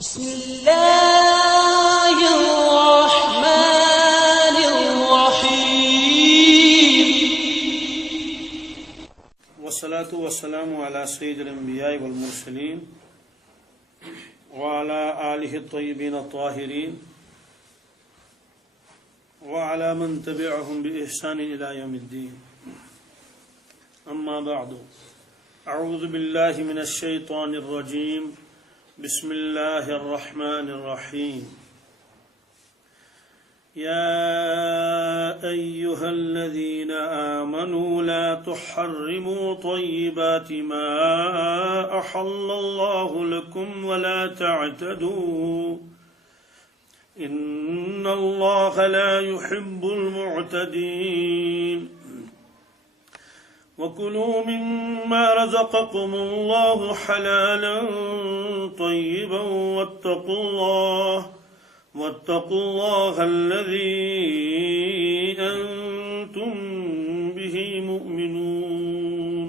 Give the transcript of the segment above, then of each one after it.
بسم الله الرحمن الرحيم والصلاة والسلام على سيد الأنبياء والمرسلين وعلى آله الطيبين الطاهرين وعلى من تبعهم بإحسان إلى يوم الدين. أما بعد، أعوذ بالله من الشيطان الرجيم. بسم الله الرحمن الرحيم. يا أيها الذين آمنوا لا تحرموا طيبات ما أحل الله لكم ولا تعتدوا إن الله لا يحب المعتدين. وكلوا مما رزقكم الله حلالا طيبا واتقوا الله الذي أنتم به مؤمنون.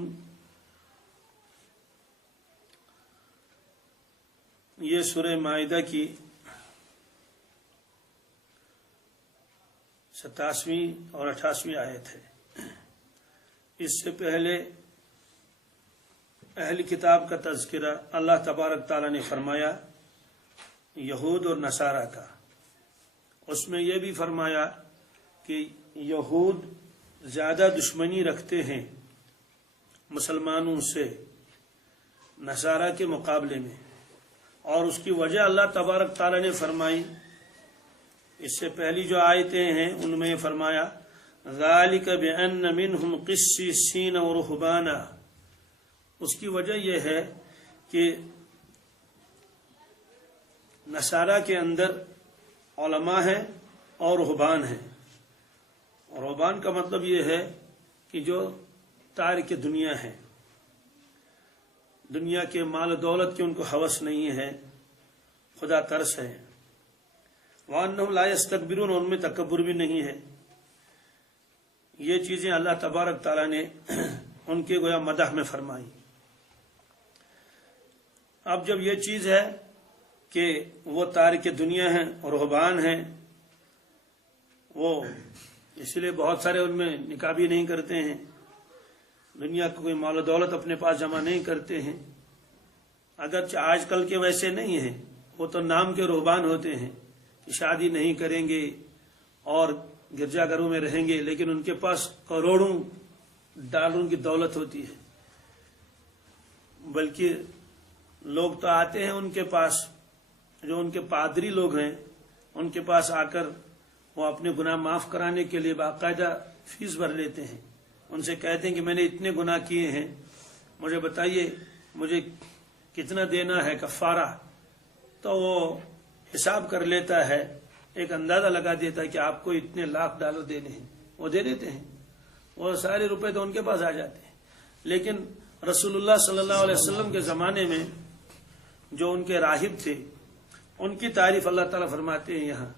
یہ سورہ مائدہ کی 87ویں اور 88ویں آیت ہے. اس سے پہلے اہل کتاب کا تذکرہ اللہ تبارک تعالیٰ نے فرمایا یہود اور نصارہ کا. اس میں یہ بھی فرمایا کہ یہود زیادہ دشمنی رکھتے ہیں مسلمانوں سے نصارہ کے مقابلے میں، اور اس کی وجہ اللہ تبارک تعالیٰ نے فرمائی. اس سے پہلی جو آیتیں ہیں ان میں یہ فرمایا ذالک بأن منہم قسیسین ورہبانا. اس کی وجہ یہ ہے کہ نصارہ کے اندر علماء ہیں اور رہبان ہیں. رہبان کا مطلب یہ ہے کہ جو تارک دنیا ہیں، دنیا کے مال و دولت کی ان کو ہوس نہیں ہے، خدا ترس ہے. وانہم لا یستکبرون، ان میں تکبر بھی نہیں ہے. یہ چیزیں اللہ تبارک تعالیٰ نے ان کے گویا مدح میں فرمائی. اب جب یہ چیز ہے کہ وہ تارک دنیا ہیں اور رہبان ہیں، وہ اس لیے بہت سارے ان میں نکاح بھی نہیں کرتے ہیں، دنیا کو کوئی مال و دولت اپنے پاس جمع نہیں کرتے ہیں. اگرچہ آج کل کے ویسے نہیں ہیں، وہ تو نام کے رہبان ہوتے ہیں کہ شادی نہیں کریں گے اور گرجا گھروں میں رہیں گے، لیکن ان کے پاس کروڑوں ڈالروں کی دولت ہوتی ہے. بلکہ لوگ تو آتے ہیں ان کے پاس، جو ان کے پادری لوگ ہیں ان کے پاس آ کر وہ اپنے گناہ معاف کرانے کے لیے باقاعدہ فیس بھر لیتے ہیں. ان سے کہتے ہیں کہ میں نے اتنے گناہ کیے ہیں، مجھے بتائیے مجھے کتنا دینا ہے کفارہ. تو وہ حساب کر لیتا ہے، ایک اندازہ لگا دیتا ہے کہ آپ کو اتنے لاکھ ڈالر دینے ہیں، وہ دے دیتے ہیں. وہ سارے روپے تو ان کے پاس آ جاتے ہیں. لیکن رسول اللہ صلی اللہ علیہ وسلم کے زمانے میں جو ان کے راہب تھے، ان کی تعریف اللہ تعالیٰ فرماتے ہیں یہاں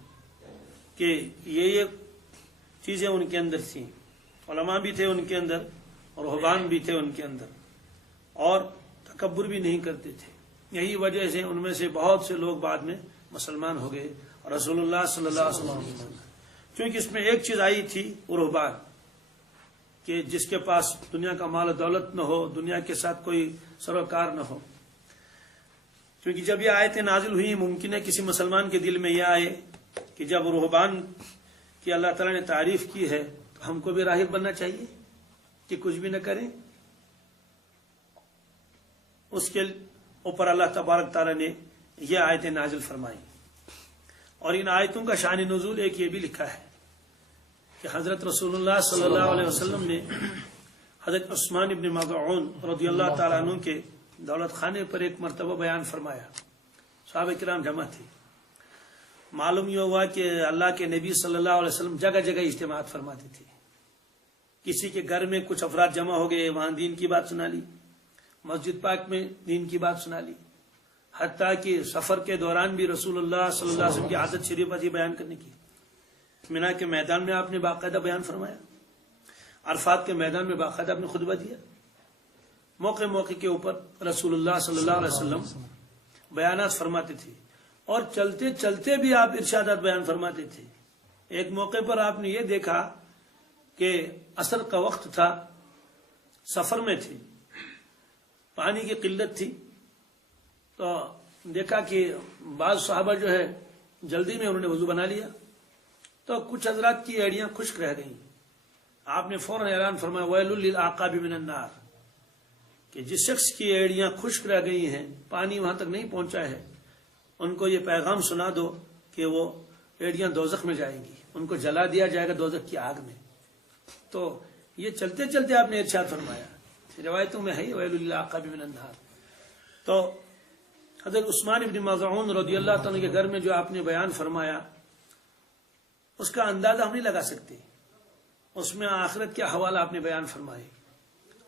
کہ یہ چیزیں ان کے اندر تھیں. علماء بھی تھے ان کے اندر اور رہبان بھی تھے ان کے اندر، اور تکبر بھی نہیں کرتے تھے. یہی وجہ سے ان میں سے بہت سے لوگ بعد میں مسلمان ہو گئے. رسول اللہ صلی اللہ علیہ وسلم کیونکہ اس میں ایک چیز آئی تھی وہ رہبان، کہ جس کے پاس دنیا کا مال و دولت نہ ہو، دنیا کے ساتھ کوئی سروکار نہ ہو. کیونکہ جب یہ آیتیں نازل ہوئی، ممکن ہے کسی مسلمان کے دل میں یہ آئے کہ جب رہبان کی اللہ تعالیٰ نے تعریف کی ہے تو ہم کو بھی راہب بننا چاہیے کہ کچھ بھی نہ کریں. اس کے اوپر اللہ تبارک تعالیٰ نے یہ آیتیں نازل فرمائی. اور ان آیتوں کا شان نزول ایک یہ بھی لکھا ہے کہ حضرت رسول اللہ صلی اللہ علیہ وسلم نے حضرت عثمان ابن مظعون رضی اللہ تعالیٰ عنہ کے دولت خانے پر ایک مرتبہ بیان فرمایا. صحابہ کرام جمع تھے. معلوم یہ ہوا کہ اللہ کے نبی صلی اللہ علیہ وسلم جگہ جگہ اجتماعات فرماتے تھے. کسی کے گھر میں کچھ افراد جمع ہو گئے، وہاں دین کی بات سنا لی، مسجد پاک میں دین کی بات سنا لی. حتیٰ کہ سفر کے دوران بھی رسول اللہ صلی اللہ علیہ وسلم کی عادت شریف تھی بیان کرنے کی. مینا کے میدان میں آپ نے باقاعدہ بیان فرمایا، عرفات کے میدان میں باقاعدہ آپ نے خطبہ دیا. موقع موقع کے اوپر رسول اللہ صلی اللہ علیہ وسلم بیانات فرماتے تھے. اور چلتے چلتے بھی آپ ارشادات بیان فرماتے تھے۔ ایک موقع پر آپ نے یہ دیکھا کہ عصر کا وقت تھا، سفر میں تھے، پانی کی قلت تھی، تو دیکھا کہ بعض صحابہ جو ہے جلدی میں انہوں نے وضو بنا لیا، تو کچھ حضرات کی ایڑیاں خشک رہ گئیں۔ آپ نے فوراً اعلان فرمایا ویل للعقاب من النار، کہ جس شخص کی ایڑیاں خشک رہ گئی ہیں، پانی وہاں تک نہیں پہنچا ہے، ان کو یہ پیغام سنا دو کہ وہ ایڑیاں دوزخ میں جائیں گی، ان کو جلا دیا جائے گا دوزخ کی آگ میں۔ تو یہ چلتے چلتے آپ نے ارشاد فرمایا، روایتوں میں ہے ویل للعقاب من النار۔ تو حضرت عثمان بن مظعون رضی اللہ تعالیٰ کے گھر میں جو آپ نے بیان فرمایا، اس کا اندازہ ہم نہیں لگا سکتے، اس میں آخرت کے حوالہ آپ نے بیان فرمائے،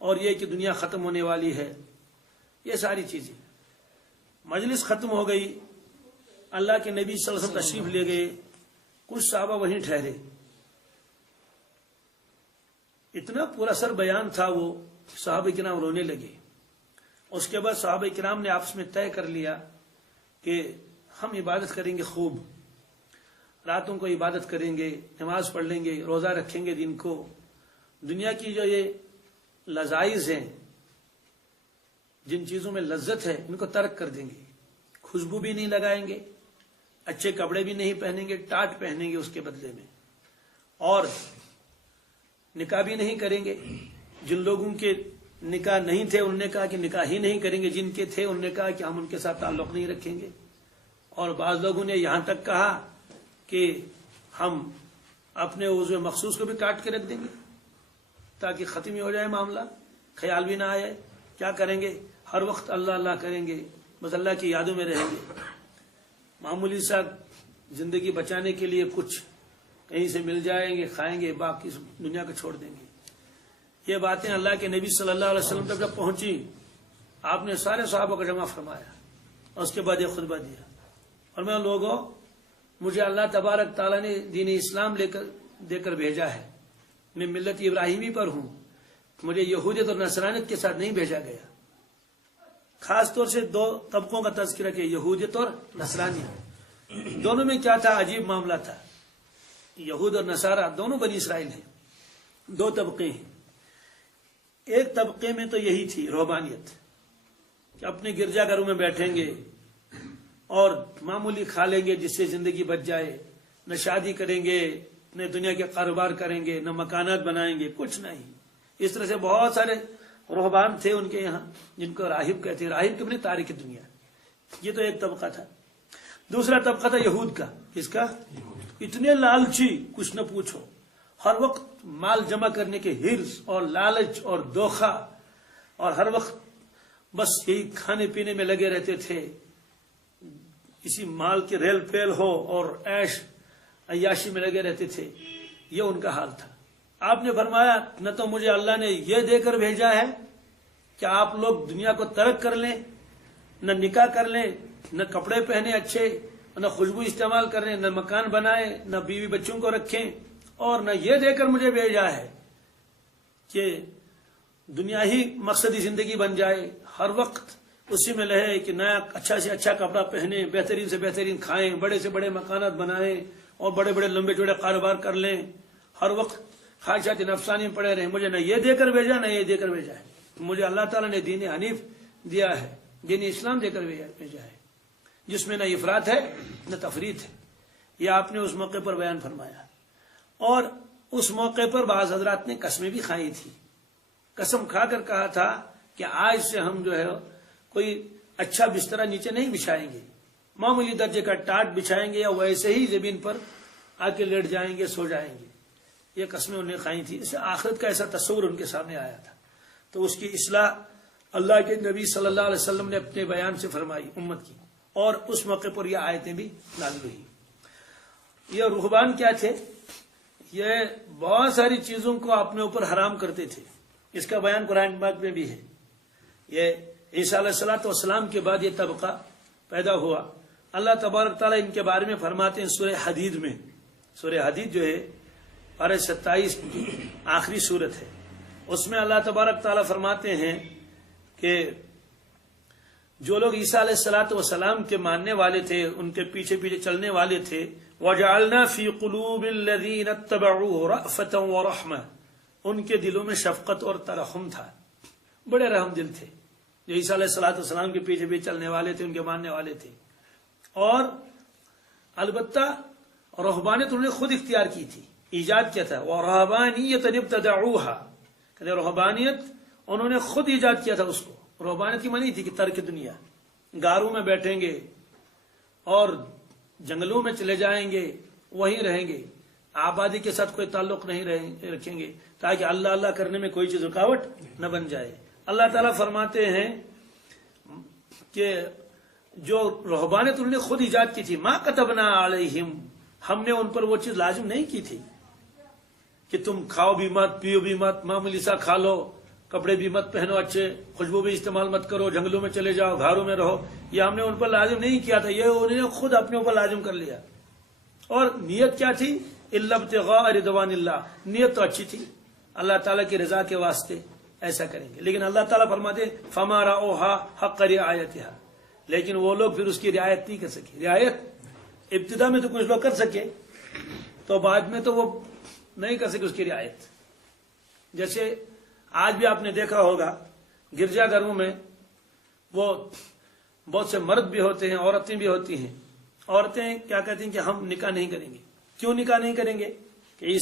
اور یہ کہ دنیا ختم ہونے والی ہے، یہ ساری چیزیں۔ مجلس ختم ہو گئی، اللہ کے نبی صلی اللہ علیہ وسلم تشریف لے گئے، کچھ صحابہ وہیں ٹھہرے، اتنا پورا سر بیان تھا، وہ صحابہ کرام رونے لگے۔ اس کے بعد صحابہ کرام نے آپس میں طے کر لیا کہ ہم عبادت کریں گے، خوب راتوں کو عبادت کریں گے، نماز پڑھ لیں گے، روزہ رکھیں گے دن کو، دنیا کی جو یہ لذائذ ہیں، جن چیزوں میں لذت ہے، ان کو ترک کر دیں گے، خوشبو بھی نہیں لگائیں گے، اچھے کپڑے بھی نہیں پہنیں گے، ٹاٹ پہنیں گے اس کے بدلے میں، اور نکاح بھی نہیں کریں گے۔ جن لوگوں کے نکاح نہیں تھے انہوں نے کہا کہ نکاح ہی نہیں کریں گے، جن کے تھے انہوں نے کہا کہ ہم ان کے ساتھ تعلق نہیں رکھیں گے، اور بعض لوگوں نے یہاں تک کہا کہ ہم اپنے عضو مخصوص کو بھی کاٹ کے رکھ دیں گے تاکہ ختم ہی ہو جائے معاملہ، خیال بھی نہ آئے کیا کریں گے، ہر وقت اللہ اللہ کریں گے، بس اللہ کی یادوں میں رہیں گے، معمولی سا زندگی بچانے کے لیے کچھ کہیں سے مل جائیں گے، کھائیں گے، باقی دنیا کو چھوڑ دیں گے۔ یہ باتیں اللہ کے نبی صلی اللہ علیہ وسلم تک جب پہنچی، آپ نے سارے صحابہ کو جمع فرمایا اور اس کے بعد یہ خطبہ دیا، اور میں لوگوں مجھے اللہ تبارک تعالیٰ نے دین اسلام دے کر بھیجا ہے، میں ملت ابراہیمی پر ہوں، مجھے یہودیت اور نصرانیت کے ساتھ نہیں بھیجا گیا۔ خاص طور سے دو طبقوں کا تذکرہ کیا، یہودیت اور نصرانیت، دونوں میں کیا تھا، عجیب معاملہ تھا۔ یہود اور نصارہ دونوں بنی اسرائیل ہیں، دو طبقے ہیں۔ ایک طبقے میں تو یہی تھی رہبانیت، کہ اپنے گرجا گھروں میں بیٹھیں گے اور معمولی کھا لیں گے جس سے زندگی بچ جائے، نہ شادی کریں گے، نہ دنیا کے کاروبار کریں گے، نہ مکانات بنائیں گے، کچھ نہیں۔ اس طرح سے بہت سارے رہبان تھے ان کے یہاں، جن کو راہب کہتے ہیں، راہب کے اپنے تاریخ دنیا۔ یہ تو ایک طبقہ تھا۔ دوسرا طبقہ تھا یہود کا۔ کس کا؟ اتنے لالچی کچھ نہ پوچھو، ہر وقت مال جمع کرنے کے حرص اور لالچ اور دھوکہ، اور ہر وقت بس یہی کھانے پینے میں لگے رہتے تھے، اسی مال کے ریل پیل ہو اور عیش عیاشی میں لگے رہتے تھے، یہ ان کا حال تھا۔ آپ نے فرمایا نہ تو مجھے اللہ نے یہ دے کر بھیجا ہے کہ آپ لوگ دنیا کو ترک کر لیں، نہ نکاح کر لیں، نہ کپڑے پہنے اچھے، نہ خوشبو استعمال کریں، نہ مکان بنائیں، نہ بیوی بچوں کو رکھیں، اور نہ یہ دے کر مجھے بھیجا ہے کہ دنیا ہی مقصدی زندگی بن جائے، ہر وقت اسی میں رہے کہ نیا اچھا سے اچھا کپڑا پہنیں، بہترین سے بہترین کھائیں، بڑے سے بڑے مکانات بنائیں اور بڑے بڑے لمبے چوڑے کاروبار کر لیں، ہر وقت خواہشات نفسانی میں پڑے رہیں۔ مجھے نہ یہ دے کر بھیجا نہ یہ دے کر بھیجا ہے، مجھے اللہ تعالیٰ نے دین حنیف دیا ہے، دین اسلام دے کر بھیجا ہے، جس میں نہ افراط ہے نہ تفریط ہے۔ یہ آپ نے اس موقع پر بیان فرمایا، اور اس موقع پر بعض حضرات نے قسمیں بھی کھائی تھی، قسم کھا کر کہا تھا کہ آج سے ہم جو ہے کوئی اچھا بستر نیچے نہیں بچھائیں گے، معمولی درجے کا ٹاٹ بچھائیں گے یا ویسے ہی زمین پر آ کے لیٹ جائیں گے، سو جائیں گے۔ یہ قسمیں انہیں کھائی تھی، اس سے آخرت کا ایسا تصور ان کے سامنے آیا تھا، تو اس کی اصلاح اللہ کے نبی صلی اللہ علیہ وسلم نے اپنے بیان سے فرمائی امت کی، اور اس موقع پر یہ آیتیں بھی نازل ہوئی۔ یہ رہبان کیا تھے؟ یہ بہت ساری چیزوں کو اپنے اوپر حرام کرتے تھے، اس کا بیان قرآن پاک میں بھی ہے۔ یہ عیسیٰ علیہ الصلوۃ والسلام کے بعد یہ طبقہ پیدا ہوا۔ اللہ تبارک تعالیٰ ان کے بارے میں فرماتے ہیں سورہ حدید میں، سورہ حدید جو ہے پارہ 27 کی آخری سورت ہے، اس میں اللہ تبارک تعالیٰ فرماتے ہیں کہ جو لوگ عیسیٰ علیہ الصلوۃ والسلام کے ماننے والے تھے، ان کے پیچھے پیچھے چلنے والے تھے، وَجَعَلْنَا فِي قُلُوبِ الَّذِينَ اتَّبَعُوهُ رَأْفَةً وَرَحْمَةً، ان کے دلوں میں شفقت اور ترحم تھا، بڑے رحم دل تھے جو عیسیٰ علیہ الصلوۃ والسلام کے پیچھے پیچھے چلنے والے تھے، ان کے ماننے والے تھے۔ اور البتہ رہبانیت انہوں نے خود اختیار کی تھی، ایجاد کیا تھا، وَرَهْبَانِيَّةً ابْتَدَعُوهَا، کہ رہبانیت انہوں نے خود ایجاد کیا تھا اس کو۔ رہبانیت کی معنی تھی کہ ترک دنیا، غاروں میں بیٹھیں گے اور جنگلوں میں چلے جائیں گے، وہیں رہیں گے، آبادی کے ساتھ کوئی تعلق نہیں رکھیں گے، تاکہ اللہ اللہ کرنے میں کوئی چیز رکاوٹ نہ بن جائے۔ اللہ تعالیٰ فرماتے ہیں کہ جو رہبانیت انہوں نے خود ایجاد کی تھی، ما کتبنا علیہم، ہم نے ان پر وہ چیز لازم نہیں کی تھی کہ تم کھاؤ بھی مت، پیو بھی مت، معمولی سا کھا لو، کپڑے بھی مت پہنو اچھے، خوشبو بھی استعمال مت کرو، جنگلوں میں چلے جاؤ، گھروں میں رہو، یہ ہم نے ان پر لازم نہیں کیا تھا، یہ انہوں نے خود اپنے اوپر لازم کر لیا۔ اور نیت کیا تھی؟ الا ابتغاء رضوان اللہ، نیت تو اچھی تھی، اللہ تعالیٰ کی رضا کے واسطے ایسا کریں گے، لیکن اللہ تعالیٰ فرماتے فما رعوها حق رعایتها، لیکن وہ لوگ پھر اس کی رعایت نہیں کر سکے۔ رعایت ابتدا میں تو کچھ لوگ کر سکے، تو بعد میں تو وہ نہیں کر سکے اس کی رعایت۔ جیسے آج بھی آپ نے دیکھا ہوگا گرجا گھروں میں وہ بہت سے مرد بھی ہوتے ہیں، عورتیں بھی ہوتی ہیں۔ عورتیں کیا کہتی ہیں کہ ہم نکاح نہیں کریں گے۔ کیوں نکاح نہیں کریں گے؟ کہ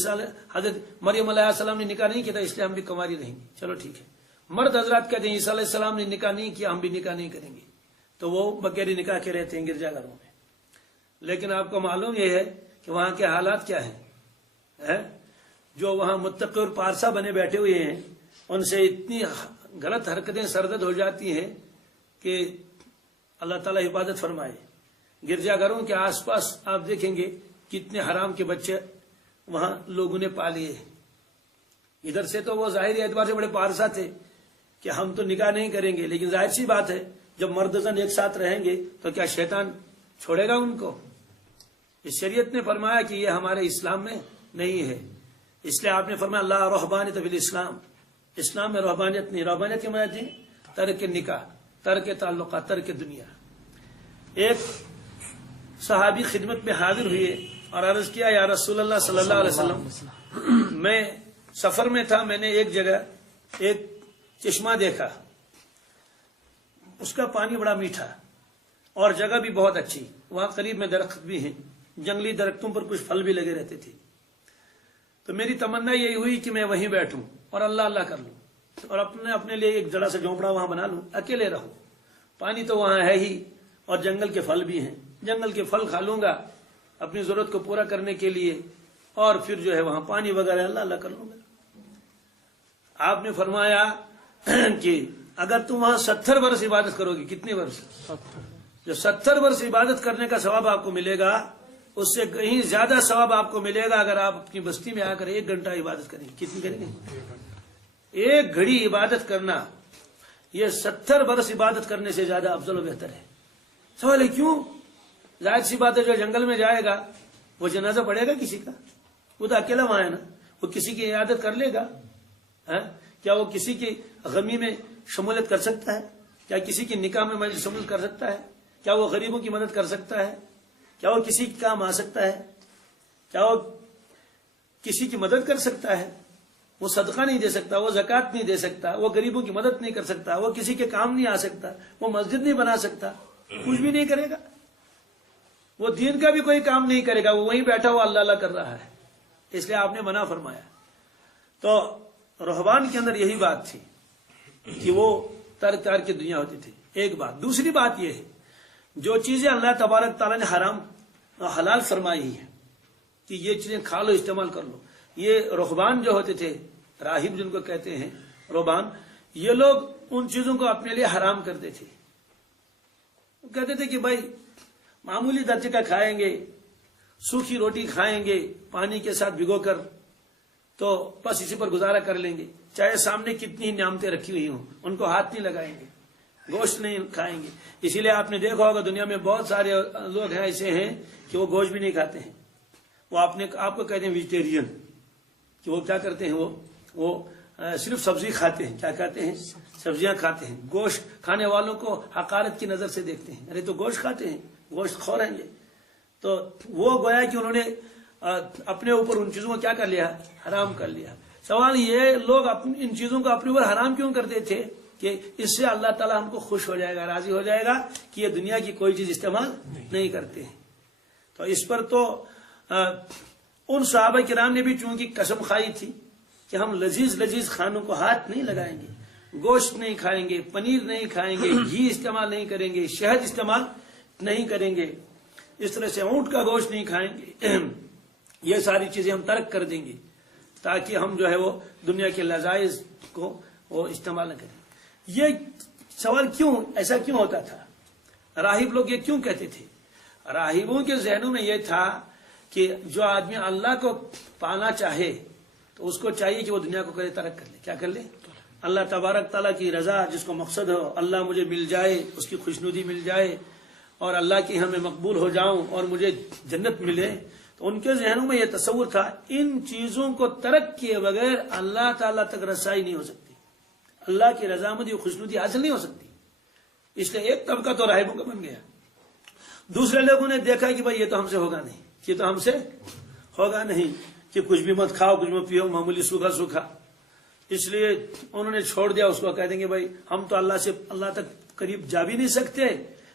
حضرت مریم علیہ السلام نے نکاح نہیں کیا تھا، اس لیے ہم بھی کنواری رہیں گے۔ چلو ٹھیک ہے۔ مرد حضرات کہتے ہیں عیسیٰ علیہ السلام نے نکاح نہیں کیا، ہم بھی نکاح نہیں کریں گے، تو وہ بغیر نکاح کے رہتے ہیں گرجا گھروں میں۔ لیکن آپ کو معلوم یہ ہے کہ وہاں کے حالات کیا ہیں؟ جو وہاں متقی اور پارسا بنے بیٹھے ہوئے ہیں، ان سے اتنی غلط حرکتیں سرزد ہو جاتی ہیں کہ اللہ تعالیٰ حفاظت فرمائے۔ گرجا گھروں کے آس پاس آپ دیکھیں گے کتنے حرام کے بچے وہاں لوگوں نے پالے ہیں۔ ادھر سے تو وہ ظاہری اعتبار سے بڑے پارسا تھے کہ ہم تو نکاح نہیں کریں گے، لیکن ظاہر سی بات ہے جب مرد زن ایک ساتھ رہیں گے تو کیا شیطان چھوڑے گا ان کو؟ اس شریعت نے فرمایا کہ یہ ہمارے اسلام میں نہیں ہے، اس لیے آپ نے فرمایا اللہ رہبانیت فی الاسلام، اسلام میں رہبانیت نہیں۔ رہبانیت کی معنی تھی ترک نکاح، ترک تعلقات، ترک دنیا۔ ایک صحابی خدمت میں حاضر ہوئے اور عرض کیا یا رسول اللہ صلی اللہ علیہ وسلم، میں سفر میں تھا، میں نے ایک جگہ ایک چشمہ دیکھا، اس کا پانی بڑا میٹھا اور جگہ بھی بہت اچھی، وہاں قریب میں درخت بھی ہیں، جنگلی درختوں پر کچھ پھل بھی لگے رہتے تھے۔ تو میری تمنا یہی ہوئی کہ میں وہیں بیٹھوں اور اللہ اللہ کر لوں اور اپنے لیے ایک جڑا سا جھونپڑا وہاں بنا لوں، اکیلے رہوں، پانی تو وہاں ہے ہی اور جنگل کے پھل بھی ہیں، جنگل کے پھل کھا لوں گا اپنی ضرورت کو پورا کرنے کے لیے، اور پھر جو ہے وہاں پانی وغیرہ اللہ اللہ کر لوں گا۔ آپ نے فرمایا کہ اگر تم وہاں 70 برس عبادت کرو گی، کتنے برس؟ جو 70 برس عبادت کرنے کا ثواب آپ کو ملے گا، اس سے کہیں زیادہ ثواب آپ کو ملے گا اگر آپ اپنی بستی میں آ کر 1 گھنٹہ عبادت کریں گے۔ کتنی کریں گے؟ 1 گھڑی عبادت کرنا، یہ 70 برس عبادت کرنے سے زیادہ افضل و بہتر ہے۔ سوال ہے کیوں؟ ظاہر سی بات ہے جو جنگل میں جائے گا وہ جنازہ پڑے گا کسی کا، وہ تو اکیلا وہاں ہے نا، وہ کسی کی عیادت کر لے گا؟ کیا وہ کسی کی غمی میں شمولیت کر سکتا ہے؟ کیا کسی کی نکاح میں شمولیت کر سکتا ہے؟ کیا وہ غریبوں کی مدد کر سکتا ہے؟ کیا وہ کسی کے کام آ سکتا ہے؟ کیا وہ کسی کی مدد کر سکتا ہے؟ وہ صدقہ نہیں دے سکتا، وہ زکوٰۃ نہیں دے سکتا، وہ غریبوں کی مدد نہیں کر سکتا، وہ کسی کے کام نہیں آ سکتا، وہ مسجد نہیں بنا سکتا، کچھ بھی نہیں کرے گا، وہ دین کا بھی کوئی کام نہیں کرے گا، وہ وہیں بیٹھا ہوا اللہ اللہ کر رہا ہے۔ اس لیے آپ نے منع فرمایا۔ تو رہبان کے اندر یہی بات تھی کہ وہ ترک کی دنیا ہوتی تھی، ایک بات۔ دوسری بات یہ ہے جو چیزیں اللہ تبارک تعالیٰ نے حرام حلال فرمائی ہیں کہ یہ چیزیں کھا لو، استعمال کر لو، یہ رہبان جو ہوتے تھے، راہب جن کو کہتے ہیں رہبان، یہ لوگ ان چیزوں کو اپنے لیے حرام کرتے تھے۔ وہ کہتے تھے کہ بھائی معمولی درجے کا کھائیں گے، سوکھی روٹی کھائیں گے پانی کے ساتھ بھگو کر، تو بس اسی پر گزارا کر لیں گے، چاہے سامنے کتنی نعمتیں رکھی ہوئی ہوں ان کو ہاتھ نہیں لگائیں گے، گوشت نہیں کھائیں گے۔ اسی لیے آپ نے دیکھا ہوگا دنیا میں بہت سارے لوگ ہیں ایسے ہیں کہ وہ گوشت بھی نہیں کھاتے ہیں، وہ آپ کو کہتے ہیں ویجیٹیرین، کہ وہ کیا کرتے ہیں، وہ صرف سبزی کھاتے ہیں. کیا کھاتے ہیں؟ سبزیاں کھاتے ہیں. گوشت کھانے والوں کو حقارت کی نظر سے دیکھتے ہیں. ارے تو گوشت کھاتے ہیں، گوشت خور ہیں یہ. تو وہ گویا کہ انہوں نے اپنے اوپر ان چیزوں کو کیا کر لیا؟ حرام کر لیا. سوال یہ لوگ ان چیزوں کو اپنے اوپر حرام کیوں کرتے تھے کہ اس سے اللہ تعالیٰ ہم کو خوش ہو جائے گا، راضی ہو جائے گا کہ یہ دنیا کی کوئی چیز استعمال نہیں کرتے ہیں. تو اس پر تو ان صحابہ کرام نے بھی چونکہ قسم کھائی تھی کہ ہم لذیذ لذیذ کھانوں کو ہاتھ نہیں لگائیں گے، گوشت نہیں کھائیں گے، پنیر نہیں کھائیں گے، گھی استعمال نہیں کریں گے، شہد استعمال نہیں کریں گے، اس طرح سے اونٹ کا گوشت نہیں کھائیں گے. یہ ساری چیزیں ہم ترک کر دیں گے تاکہ ہم جو ہے وہ دنیا کے لذائذ کو وہ استعمال نہ کریں. یہ سوال کیوں ایسا کیوں ہوتا تھا؟ راہب لوگ یہ کیوں کہتے تھے؟ راہبوں کے ذہنوں میں یہ تھا کہ جو آدمی اللہ کو پانا چاہے تو اس کو چاہیے کہ وہ دنیا کو کرے ترک کر لے. کیا کر لے؟ اللہ تبارک تعالیٰ کی رضا جس کو مقصد ہو، اللہ مجھے مل جائے، اس کی خوشنودی مل جائے اور اللہ کی ہمیں مقبول ہو جاؤں اور مجھے جنت ملے. تو ان کے ذہنوں میں یہ تصور تھا ان چیزوں کو ترک کیے بغیر اللہ تعالیٰ تک رسائی نہیں ہو سکتی، اللہ کی رضامندی اور خوشنودی حاصل نہیں ہو سکتی. اس لیے ایک طبقہ تو راہبوں کا بن گیا. دوسرے لوگوں نے دیکھا کہ بھائی یہ تو ہم سے ہوگا نہیں، یہ تو ہم سے ہوگا نہیں کہ کچھ بھی مت کھاؤ، کچھ مت پیو، معمولی سوکھا سوکھا. اس لیے انہوں نے چھوڑ دیا اس کو. کہہ دیں گے بھائی ہم تو اللہ تک قریب جا بھی نہیں سکتے،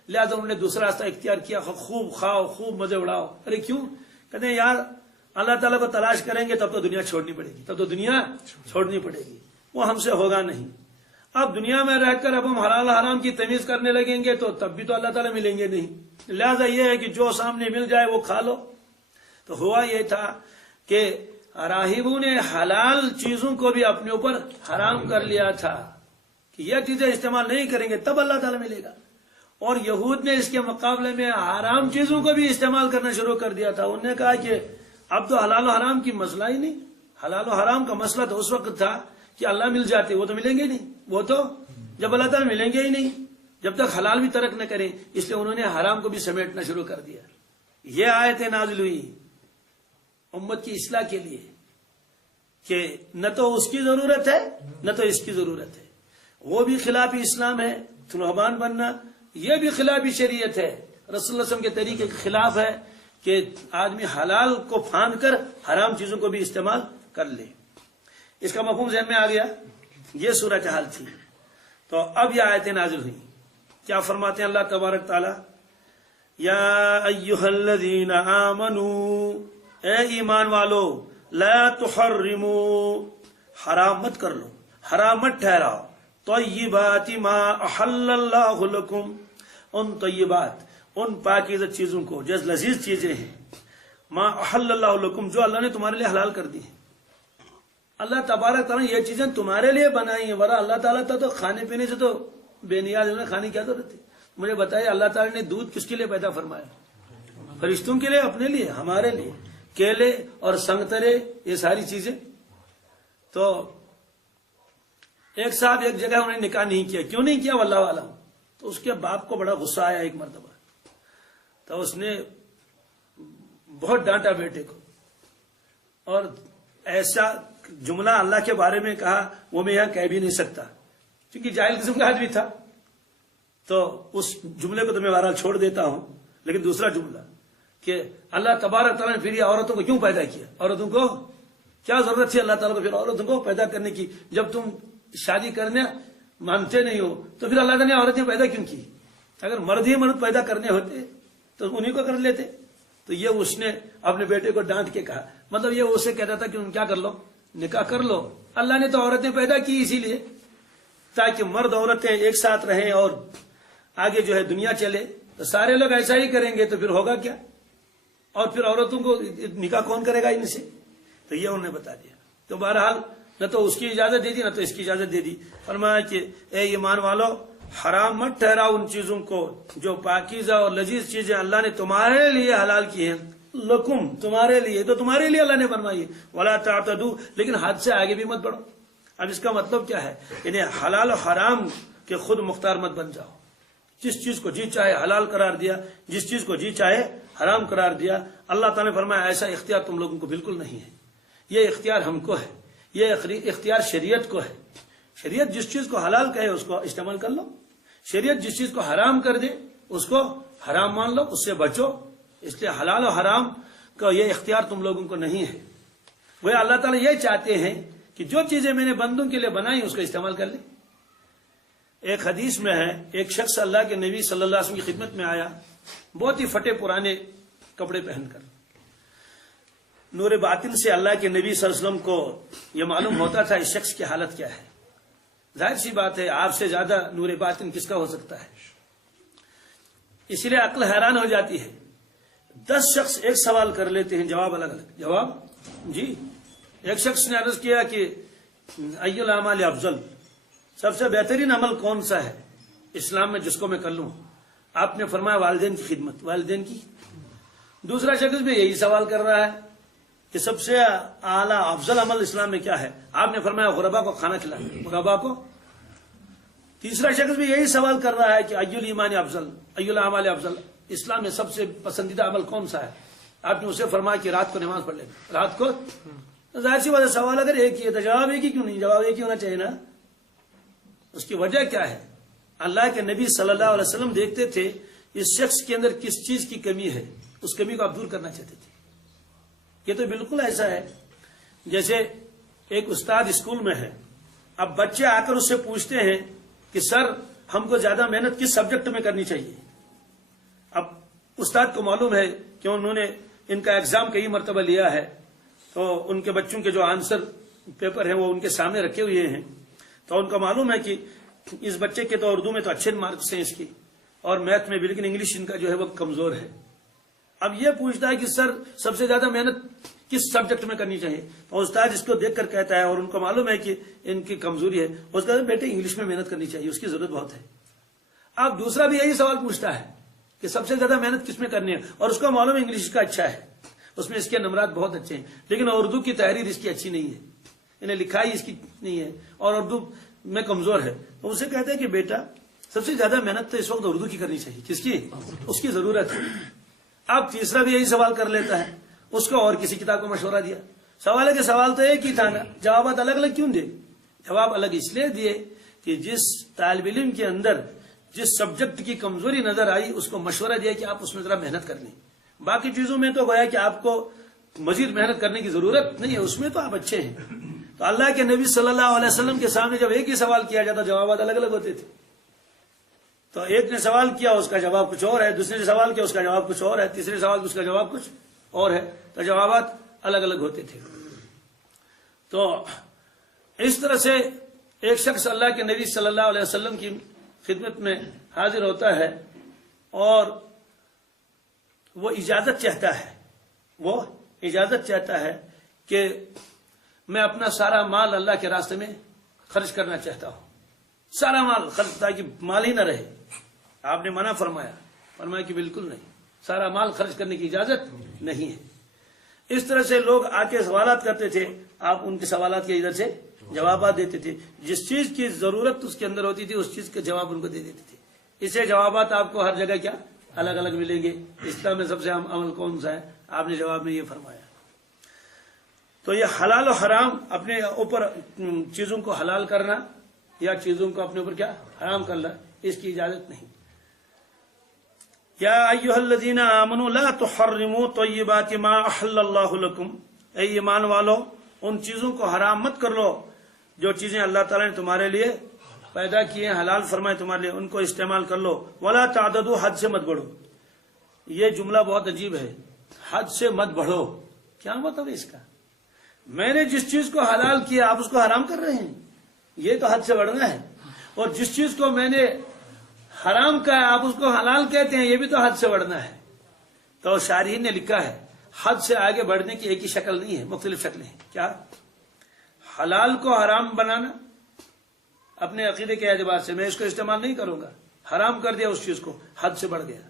لہٰذا انہوں نے دوسرا راستہ اختیار کیا، خوب کھاؤ، خوب مزے اڑاؤ. ارے کیوں؟ کہتے ہیں یار اللہ تعالیٰ کو تلاش کریں گے تب تو دنیا چھوڑنی پڑے گی، تب تو دنیا چھوڑنی پڑے گی، وہ ہم سے ہوگا نہیں. اب دنیا میں رہ کر اب ہم حلال حرام کی تمیز کرنے لگیں گے تو تب بھی تو اللہ تعالیٰ ملیں گے نہیں. لہذا یہ ہے کہ جو سامنے مل جائے وہ کھا لو. تو ہوا یہ تھا کہ راہبوں نے حلال چیزوں کو بھی اپنے اوپر حرام کر لیا تھا کہ یہ چیزیں استعمال نہیں کریں گے تب اللہ تعالیٰ ملے گا. اور یہود نے اس کے مقابلے میں حرام چیزوں کو بھی استعمال کرنا شروع کر دیا تھا. انہوں نے کہا کہ اب تو حلال و حرام کی مسئلہ ہی نہیں. حلال و حرام کا مسئلہ تو اس وقت تھا کہ اللہ مل جاتے، وہ تو ملیں گے نہیں. وہ تو جب اللہ تعالیٰ ملیں گے ہی نہیں جب تک حلال بھی ترک نہ کریں. اس لیے انہوں نے حرام کو بھی سمیٹنا شروع کر دیا. یہ آیتیں نازل ہوئی امت کی اصلاح کے لیے کہ نہ تو اس کی ضرورت ہے نہ تو اس کی ضرورت ہے. وہ بھی خلاف اسلام ہے، رہبان بننا، یہ بھی خلاف شریعت ہے، رسول اللہ صلی اللہ علیہ وسلم کے طریقے کے خلاف ہے کہ آدمی حلال کو پھاند کر حرام چیزوں کو بھی استعمال کر لے. اس کا مفہوم ذہن میں آ گیا. یہ صورتحال تھی. تو اب یہ آیتیں نازل ہوئی. کیا فرماتے ہیں اللہ تبارک تعالی؟ یا ایھا الذین آمنوا، اے ایمان والو، لا تحرموا، حرام مت کر لو، حرام مت ٹھہراؤ، طیبات ما احل اللہ لکم، ان طیبات، ان پاکیزہ چیزوں کو جو لذیذ چیزیں ہیں، ما احل اللہ لکم، جو اللہ نے تمہارے لیے حلال کر دی ہیں. اللہ تبارک تعالیٰ یہ چیزیں تمہارے لیے بنائی ہیں، ورنہ اللہ تعالیٰ تو کھانے پینے سے تو بے نیاز، انہیں کھانے کی کیا ضرورت ہے؟ مجھے بتائیے اللہ تعالیٰ نے دودھ کس کے لیے پیدا فرمایا؟ فرشتوں کے لیے، اپنے لیے، ہمارے لیے. کیلے اور سنگترے، یہ ساری چیزیں. تو ایک صاحب ایک جگہ انہوں نے نکاح نہیں کیا. کیوں نہیں کیا؟ واللہ عالم. تو اس کے باپ کو بڑا غصہ آیا ایک مرتبہ. تو اس نے بہت ڈانٹا بیٹے کو اور ایسا جملہ اللہ کے بارے میں کہا وہ میں یہاں کہہ بھی نہیں سکتا کیونکہ جاہل قسم کا آدمی تھا. تو اس جملے کو تو میں بہرحال چھوڑ دیتا ہوں. لیکن دوسرا جملہ کہ اللہ تبارک تعالیٰ نے پھر یہ عورتوں کو کیوں پیدا کیا؟ عورتوں کو کیا ضرورت تھی اللہ تعالیٰ کو پھر عورتوں کو پیدا کرنے کی؟ جب تم شادی کرنے مانتے نہیں ہو تو پھر اللہ تعالیٰ نے عورتیں پیدا کیوں کی؟ اگر مرد ہی مرد پیدا کرنے ہوتے تو انہیں کو کر لیتے. تو یہ اس نے اپنے بیٹے کو ڈانٹ کے کہا. مطلب یہ اسے کہتا تھا کہ تم کیا کر لو، نکاح کر لو. اللہ نے تو عورتیں پیدا کی اسی لیے تاکہ مرد عورتیں ایک ساتھ رہیں اور آگے جو ہے دنیا چلے. تو سارے لوگ ایسا ہی کریں گے تو پھر ہوگا کیا؟ اور پھر عورتوں کو نکاح کون کرے گا ان سے؟ تو یہ انہوں نے بتا دیا. تو بہرحال نہ تو اس کی اجازت دے دی نہ تو اس کی اجازت دے دی. فرمایا کہ اے ایمان والو، حرام مت ٹھہراؤ ان چیزوں کو جو پاکیزہ اور لذیذ چیزیں اللہ نے تمہارے لیے حلال کی ہیں. لکم، تمہارے لیے، تو تمہارے لیے اللہ نے فرمائی. ولا تعتدوا، لیکن حد سے آگے بھی مت بڑھو. اب اس کا مطلب کیا ہے؟ یعنی حلال و حرام کے خود مختار مت بن جاؤ. جس چیز کو جی چاہے حلال قرار دیا، جس چیز کو جی چاہے حرام قرار دیا. اللہ تعالیٰ نے فرمایا ایسا اختیار تم لوگوں کو بالکل نہیں ہے، یہ اختیار ہم کو ہے. یہ اختیار شریعت کو ہے. شریعت جس چیز کو حلال کہے اس کو استعمال کر لو، شریعت جس چیز کو حرام کر دے اس کو حرام مان لو، اس سے بچو. اس لیے حلال و حرام کا یہ اختیار تم لوگوں کو نہیں ہے. وہ اللہ تعالیٰ یہ چاہتے ہیں کہ جو چیزیں میں نے بندوں کے لیے بنائی اس کو استعمال کر لیں. ایک حدیث میں ہے، ایک شخص اللہ کے نبی صلی اللہ علیہ وسلم کی خدمت میں آیا، بہت ہی پھٹے پرانے کپڑے پہن کر. نور باطن سے اللہ کے نبی صلی اللہ علیہ وسلم کو یہ معلوم ہوتا تھا اس شخص کی حالت کیا ہے. ظاہر سی بات ہے آپ سے زیادہ نور باطن کس کا ہو سکتا ہے. اسی لیے عقل حیران ہو جاتی ہے. 10 شخص ایک سوال کر لیتے ہیں، جواب الگ الگ. جواب جی، ایک شخص نے عرض کیا کہ ای الاعمال افضل، سب سے بہترین عمل کون سا ہے اسلام میں جس کو میں کر لوں؟ آپ نے فرمایا والدین کی خدمت. والدین کی. دوسرا شخص بھی یہی سوال کر رہا ہے کہ سب سے اعلیٰ افضل عمل اسلام میں کیا ہے؟ آپ نے فرمایا غربا کو کھانا کھلانا. غربا کو. تیسرا شخص بھی یہی سوال کر رہا ہے کہ ای الایمان افضل، ای الاعمال افضل، اسلام میں سب سے پسندیدہ عمل کون سا ہے؟ آپ نے اسے فرمایا کہ رات کو نماز پڑھ لینا. رات کو. ظاہر سی بات ہے سوال اگر ایک ہی ہے تو جواب ایک ہی کیوں نہیں؟ جواب ایک ہی ہونا چاہیے نا. اس کی وجہ کیا ہے؟ اللہ کے نبی صلی اللہ علیہ وسلم دیکھتے تھے اس شخص کے اندر کس چیز کی کمی ہے، اس کمی کو آپ دور کرنا چاہتے تھے. یہ تو بالکل ایسا ہے جیسے ایک استاد اسکول میں ہے، اب بچے آ کر اس سے پوچھتے ہیں کہ سر ہم کو زیادہ محنت کس سبجیکٹ میں کرنی چاہیے. اب استاد کو معلوم ہے کہ انہوں نے ان کا ایگزام کئی مرتبہ لیا ہے، تو ان کے بچوں کے جو آنسر پیپر ہیں وہ ان کے سامنے رکھے ہوئے ہیں، تو ان کو معلوم ہے کہ اس بچے کے تو اردو میں تو اچھے مارکس ہیں اس کی، اور میتھ میں بھی، لیکن انگلش ان کا جو ہے وہ کمزور ہے. اب یہ پوچھتا ہے کہ سر سب سے زیادہ محنت کس سبجیکٹ میں کرنی چاہیے؟ تو استاد اس کو دیکھ کر کہتا ہے، اور ان کو معلوم ہے کہ ان کی کمزوری ہے، اس کا بیٹے انگلش میں محنت کرنی چاہیے، اس کی ضرورت بہت ہے. اب دوسرا بھی یہی سوال پوچھتا ہے کہ سب سے زیادہ محنت کس میں کرنی ہے، اور اس کو معلوم ہے انگلش کا اچھا ہے، اس میں اس کے نمبرات بہت اچھے ہیں، لیکن اردو کی تحریر اس کی اچھی نہیں ہے، انہیں لکھائی اس کی نہیں ہے، اور اردو میں کمزور ہے. تو اسے کہتے ہیں کہ بیٹا سب سے زیادہ محنت تو اس وقت اردو کی کرنی چاہیے. کس کی؟ اس کی ضرورت ہے. اب تیسرا بھی یہی سوال کر لیتا ہے، اس کو اور کسی کتاب کو مشورہ دیا. سوال ہے کہ سوال تو ایک ہی تھا نا، جوابات الگ الگ کیوں دے؟ جواب الگ اس لیے دیے کہ جس طالب علم کے اندر جس سبجیکٹ کی کمزوری نظر آئی اس کو مشورہ دیا کہ آپ اس میں ذرا محنت کر لیں. باقی چیزوں میں تو گویا کہ آپ کو مزید محنت کرنے کی ضرورت نہیں ہے، اس میں تو آپ اچھے ہیں. تو اللہ کے نبی صلی اللہ علیہ وسلم کے سامنے جب ایک ہی سوال کیا جاتا جوابات الگ الگ ہوتے تھے. تو ایک نے سوال کیا اس کا جواب کچھ اور ہے، دوسرے نے سوال کیا اس کا جواب کچھ اور ہے، تیسرے سوال اس کا جواب کچھ اور ہے، تو جوابات الگ الگ ہوتے تھے. تو اس طرح سے ایک شخص اللہ کے نبی صلی اللہ علیہ وسلم کی خدمت میں حاضر ہوتا ہے اور وہ اجازت چاہتا ہے کہ میں اپنا سارا مال اللہ کے راستے میں خرچ کرنا چاہتا ہوں. سارا مال خرچ، تاکہ مال ہی نہ رہے. آپ نے منع فرمایا کہ بالکل نہیں، سارا مال خرچ کرنے کی اجازت نہیں ہے. اس طرح سے لوگ آ کے سوالات کرتے تھے، آپ ان کے سوالات کے ادھر سے جوابات دیتے تھے. جس چیز کی ضرورت اس کے اندر ہوتی تھی اس چیز کے جواب ان کو دے دیتے تھے. اسے جوابات آپ کو ہر جگہ کیا الگ الگ ملیں گے. اسلام میں سب سے اہم عمل کون سا ہے؟ آپ نے جواب میں یہ فرمایا. تو یہ حلال و حرام، اپنے اوپر چیزوں کو حلال کرنا یا چیزوں کو اپنے اوپر کیا حرام کرنا، اس کی اجازت نہیں. یا ایھا الذین آمنوا لا تحرموا طیبات ما احل اللہ لکم، اے ایمان والو ان چیزوں کو حرام مت کر لو جو چیزیں اللہ تعالیٰ نے تمہارے لیے پیدا کیے ہیں، حلال فرمائے تمہارے لیے، ان کو استعمال کر لو. ولا تعددوا، حد سے مت بڑھو. یہ جملہ بہت عجیب ہے، حد سے مت بڑھو. کیا مطلب ہے اس کا؟ میں نے جس چیز کو حلال کیا آپ اس کو حرام کر رہے ہیں، یہ تو حد سے بڑھنا ہے. اور جس چیز کو میں نے حرام کہا آپ اس کو حلال کہتے ہیں، یہ بھی تو حد سے بڑھنا ہے. تو شارحین نے لکھا ہے حد سے آگے بڑھنے کی ایک ہی شکل نہیں ہے، مختلف شکلیں ہیں. کیا؟ حلال کو حرام بنانا اپنے عقیدے کے اعتبار سے، میں اس کو استعمال نہیں کروں گا، حرام کر دیا اس چیز کو، حد سے بڑھ گیا.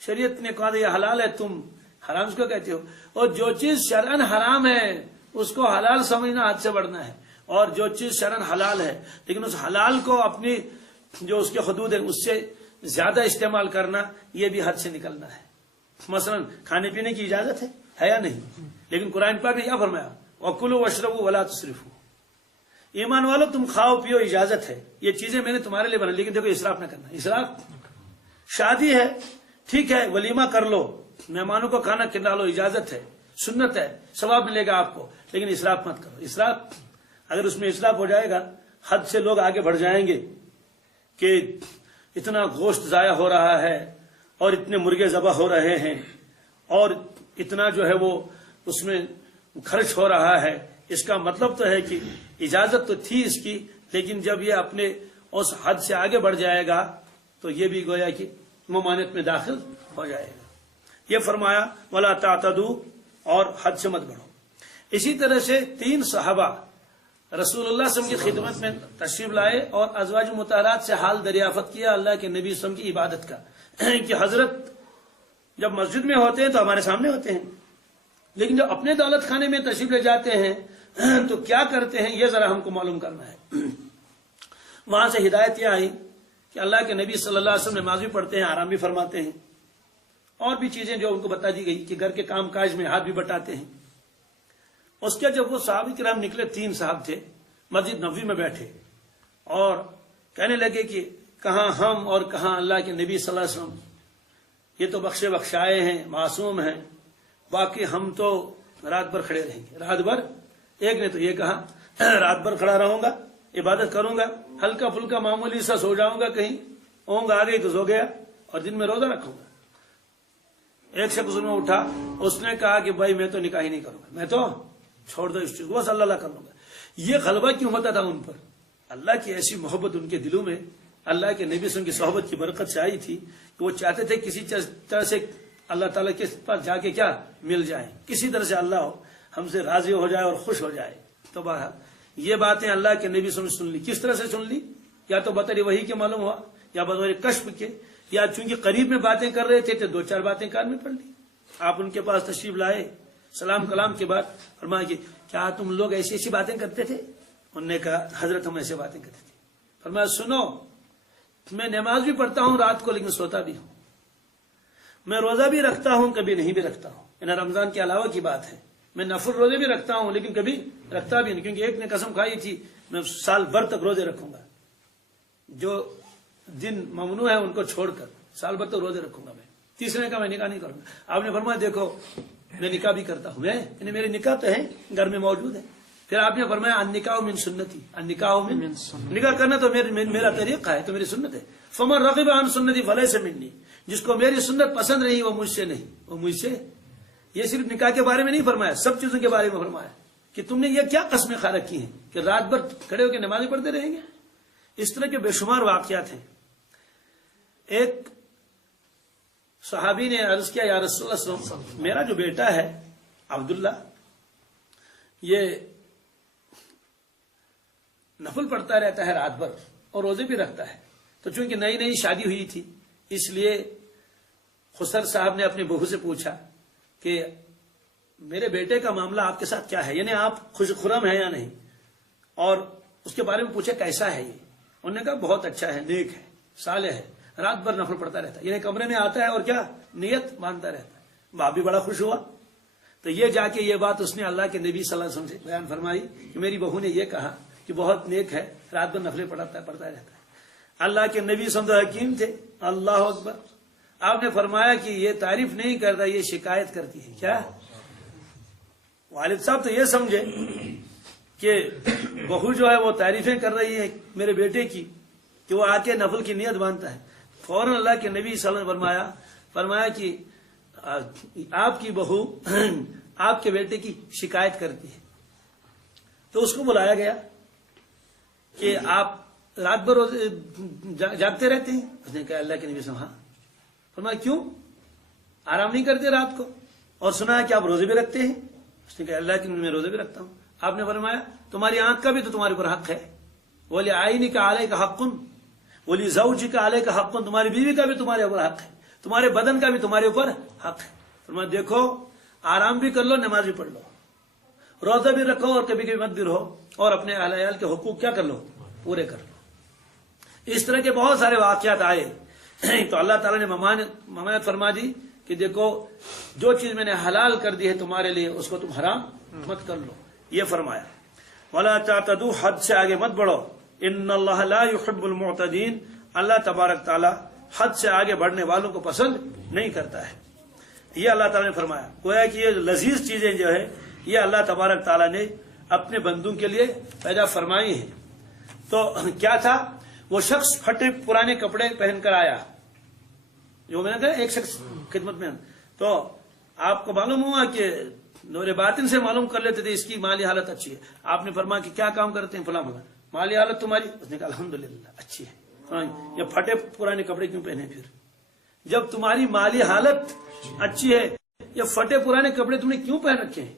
شریعت نے کہا یہ حلال ہے، تم حرام اس کو کہتے ہو. اور جو چیز شرعن حرام ہے اس کو حلال سمجھنا حد سے بڑھنا ہے. اور جو چیز شرعن حلال ہے لیکن اس حلال کو اپنی جو اس کے حدود ہے اس سے زیادہ استعمال کرنا، یہ بھی حد سے نکلنا ہے. مثلا کھانے پینے کی اجازت ہے یا نہیں، لیکن قرآن پاک نے کیا فرمایا؟ وَكُلُوا وَاشْرَبُوا وَلَا تُسْرِفُوا. ایمان والو تم کھاؤ پیو اجازت ہے، یہ چیزیں میں نے تمہارے لیے بنا، لیکن دیکھو اسراف نہ کرنا۔ اسراف، شادی ہے ٹھیک ہے ولیمہ کر لو، مہمانوں کو کھانا کھلا لو، اجازت ہے، سنت ہے، ثواب ملے گا آپ کو، لیکن اسراف مت کرو۔ اسراف اگر اس میں اسراف ہو جائے گا، حد سے لوگ آگے بڑھ جائیں گے کہ اتنا گوشت ضائع ہو رہا ہے اور اتنے مرغے ذبح ہو رہے ہیں اور اتنا جو ہے وہ اس میں خرچ ہو رہا ہے، اس کا مطلب تو ہے کہ اجازت تو تھی اس کی، لیکن جب یہ اپنے اس حد سے آگے بڑھ جائے گا تو یہ بھی گویا کہ ممانعت میں داخل ہو جائے گا۔ یہ فرمایا ولا تعتدوا، اور حد سے مت بڑھو۔ اسی طرح سے 3 صحابہ رسول اللہ صلی اللہ علیہ وسلم کی خدمت میں تشریف لائے اور ازواج مطہرات سے حال دریافت کیا اللہ کے نبی صلی اللہ علیہ وسلم کی عبادت کا، کہ حضرت جب مسجد میں ہوتے ہیں تو ہمارے سامنے ہوتے ہیں، لیکن جب اپنے دولت خانے میں تشریف لے جاتے ہیں تو کیا کرتے ہیں، یہ ذرا ہم کو معلوم کرنا ہے۔ وہاں سے ہدایت یہ آئی کہ اللہ کے نبی صلی اللہ علیہ وسلم نماز بھی پڑھتے ہیں، آرام بھی فرماتے ہیں، اور بھی چیزیں جو ان کو بتا دی گئی کہ گھر کے کام کاج میں ہاتھ بھی بٹاتے ہیں۔ اس کے جب وہ صحابہ کرام نکلے، 3 صاحب تھے، مسجد نبوی میں بیٹھے اور کہنے لگے کہ کہاں ہم اور کہاں اللہ کے نبی صلی اللہ علیہ وسلم، یہ تو بخشے بخشائے ہیں، معصوم ہیں، باقی ہم تو رات بھر کھڑے رہیں گے۔ رات بھر، ایک نے تو یہ کہا رات بھر کھڑا رہوں گا، عبادت کروں گا، ہلکا پھلکا معمولی سا سو جاؤں گا، کہیں اونگ آ گئی تو سو گیا، اور دن میں روزہ رکھوں گا۔ ایک شخص میں اٹھا، اس نے کہا کہ بھائی میں تو نکاح ہی نہیں کروں گا، میں تو چھوڑ دو اس چیز کو، بس اللہ کر لوں گا۔ یہ غلبہ کیوں ہوتا تھا ان پر؟ اللہ کی ایسی محبت ان کے دلوں میں اللہ کے نبی صلی اللہ علیہ وسلم کی صحبت کی برکت سے آئی تھی کہ وہ چاہتے تھے کسی طرح سے اللہ تعالیٰ کے پاس جا کے کیا مل جائیں، کسی طرح سے اللہ ہم سے راضی ہو جائے اور خوش ہو جائے۔ تو بہرحال یہ باتیں اللہ کے نبی صلی اللہ علیہ وسلم نے سن لی۔ کس طرح سے سن لی؟ یا تو بطور وحی کے معلوم ہوا، یا بطور کشف کے، یا چونکہ قریب میں باتیں کر رہے تھے تو 2-4 باتیں کان میں پڑ لی۔ آپ ان کے پاس تشریف لائے، سلام کلام کے بعد فرمایا کہ کیا تم لوگ ایسی ایسی باتیں کرتے تھے؟ انہوں نے کہا حضرت ہم ایسے باتیں کرتے تھے۔ فرمایا سنو، میں نماز بھی پڑھتا ہوں رات کو، لیکن سوتا بھی ہوں، میں روزہ بھی رکھتا ہوں، کبھی نہیں بھی رکھتا ہوں، یعنی رمضان کے علاوہ کی بات ہے، میں نفل روزے بھی رکھتا ہوں لیکن کبھی رکھتا بھی نہیں، کیونکہ ایک نے قسم کھائی تھی میں سال بھر تک روزے رکھوں گا، جو دن ممنوع ہے ان کو چھوڑ کر سال بھر تک روزے رکھوں گا میں۔ تیسرے کا میں نکاح نہیں کروں گا۔ آپ نے فرمایا دیکھو میں نکاح بھی کرتا ہوں، یعنی میرے نکاح تو ہے، گھر میں موجود ہے۔ پھر آپ نے فرمایا النکاح من سنتی، النکاح من نکاح کرنا تو میرا طریقہ ہے، تو میری سنت ہے۔ فمن رغب عن سنتی فلیس منی، جس کو میری سنت پسند نہیں وہ مجھ سے نہیں، وہ مجھ سے۔ یہ صرف نکاح کے بارے میں نہیں فرمایا، سب چیزوں کے بارے میں فرمایا کہ تم نے یہ کیا قسمیں کھا رکھی ہیں کہ رات بھر کھڑے ہو کے نمازیں پڑھتے رہیں گے۔ اس طرح کے بے شمار واقعات ہیں۔ ایک صحابی نے عرض کیا یا رسول اللہ صلی اللہ علیہ وسلم، میرا جو بیٹا ہے عبداللہ یہ نفل پڑھتا رہتا ہے رات بھر اور روزے بھی رکھتا ہے، تو چونکہ نئی نئی شادی ہوئی تھی اس لیے خسر صاحب نے اپنی بہو سے پوچھا کہ میرے بیٹے کا معاملہ آپ کے ساتھ کیا ہے، یعنی آپ خوش خرم ہیں یا نہیں، اور اس کے بارے میں پوچھا کیسا ہے یہ۔ انہوں نے کہا بہت اچھا ہے، نیک ہے، صالح ہے، رات بھر نفل پڑھتا رہتا ہے، یعنی کمرے میں آتا ہے اور کیا نیت باندھتا رہتا ہے۔ باپ بھی بڑا خوش ہوا، تو یہ جا کے یہ بات اس نے اللہ کے نبی صلی اللہ علیہ وسلم سے بیان فرمائی کہ میری بہو نے یہ کہا کہ بہت نیک ہے، رات بھر نفلیں پڑھتا رہتا ہے۔ اللہ کے نبی صلی اللہ علیہ وسلم حکیم تھے، اللہ اکبر۔ آپ نے فرمایا کہ یہ تعریف نہیں کرتا، یہ شکایت کرتی ہے۔ کیا والد صاحب تو یہ سمجھے کہ بہو جو ہے وہ تعریفیں کر رہی ہے میرے بیٹے کی کہ وہ آ کے نفل کی نیت باندھتا ہے۔ فوراً اللہ کے نبی صلی اللہ علیہ وسلم نے فرمایا کہ آپ کی بہو آپ کے بیٹے کی شکایت کرتی ہے۔ تو اس کو بلایا گیا کہ آپ رات بھر جاگتے رہتے ہیں؟ اس نے کہا اللہ کے نبی صلی اللہ علیہ وسلم ہاں۔ فرمایا کیوں آرام نہیں کرتے رات کو؟ اور سنا ہے کہ آپ روزے بھی رکھتے ہیں؟ اس نے کہا اللہ کے نبی میں روزے بھی رکھتا ہوں۔ آپ نے فرمایا تمہاری آنکھ کا بھی تو تمہارے اوپر حق ہے، ولی عینی کا علیہ کا حق، ولی زوجی کا علیہ کا حق، تمہاری بیوی کا بھی تمہارے اوپر حق ہے، تمہارے بدن کا بھی تمہارے اوپر حق ہے۔ فرمایا دیکھو آرام بھی کر لو، نماز بھی پڑھ لو، روزہ بھی رکھو اور کبھی کبھی مت بھی رہو، اور اپنے اہل عیال کے حقوق کیا کر لو، پورے کر لو۔ اس طرح کے بہت سارے واقعات آئے تو اللہ تعالیٰ نے ممانعت فرما دی کہ دیکھو جو چیز میں نے حلال کر دی ہے تمہارے لیے اس کو تم حرام مت کر لو، یہ فرمایا۔ ولا تعتدوا، حد سے آگے مت بڑھو، ان اللہ لا يحب المعتدین، اللہ تبارک تعالی حد سے آگے بڑھنے والوں کو پسند نہیں کرتا ہے۔ یہ اللہ تعالیٰ نے فرمایا، گویا کہ یہ لذیذ چیزیں جو ہے یہ اللہ تبارک تعالیٰ نے اپنے بندوں کے لیے پیدا فرمائی ہیں۔ تو کیا تھا؟ وہ شخص پھٹے پرانے کپڑے پہن کر آیا، جو میں نے کہا ایک شخص خدمت میں، تو آپ کو معلوم ہوا کہ نور باطن سے معلوم کر لیتے تھے اس کی مالی حالت اچھی ہے۔ آپ نے فرمایا کہ کیا کام کرتے ہیں؟ فلاں فلاں۔ مالی حالت تمہاری؟ اس نے کہا الحمدللہ اچھی ہے۔ یہ پھٹے پرانے کپڑے کیوں پہنے؟ پھر جب تمہاری مالی حالت اچھی ہے، یہ پھٹے پرانے کپڑے تم نے کیوں پہن رکھے ہیں؟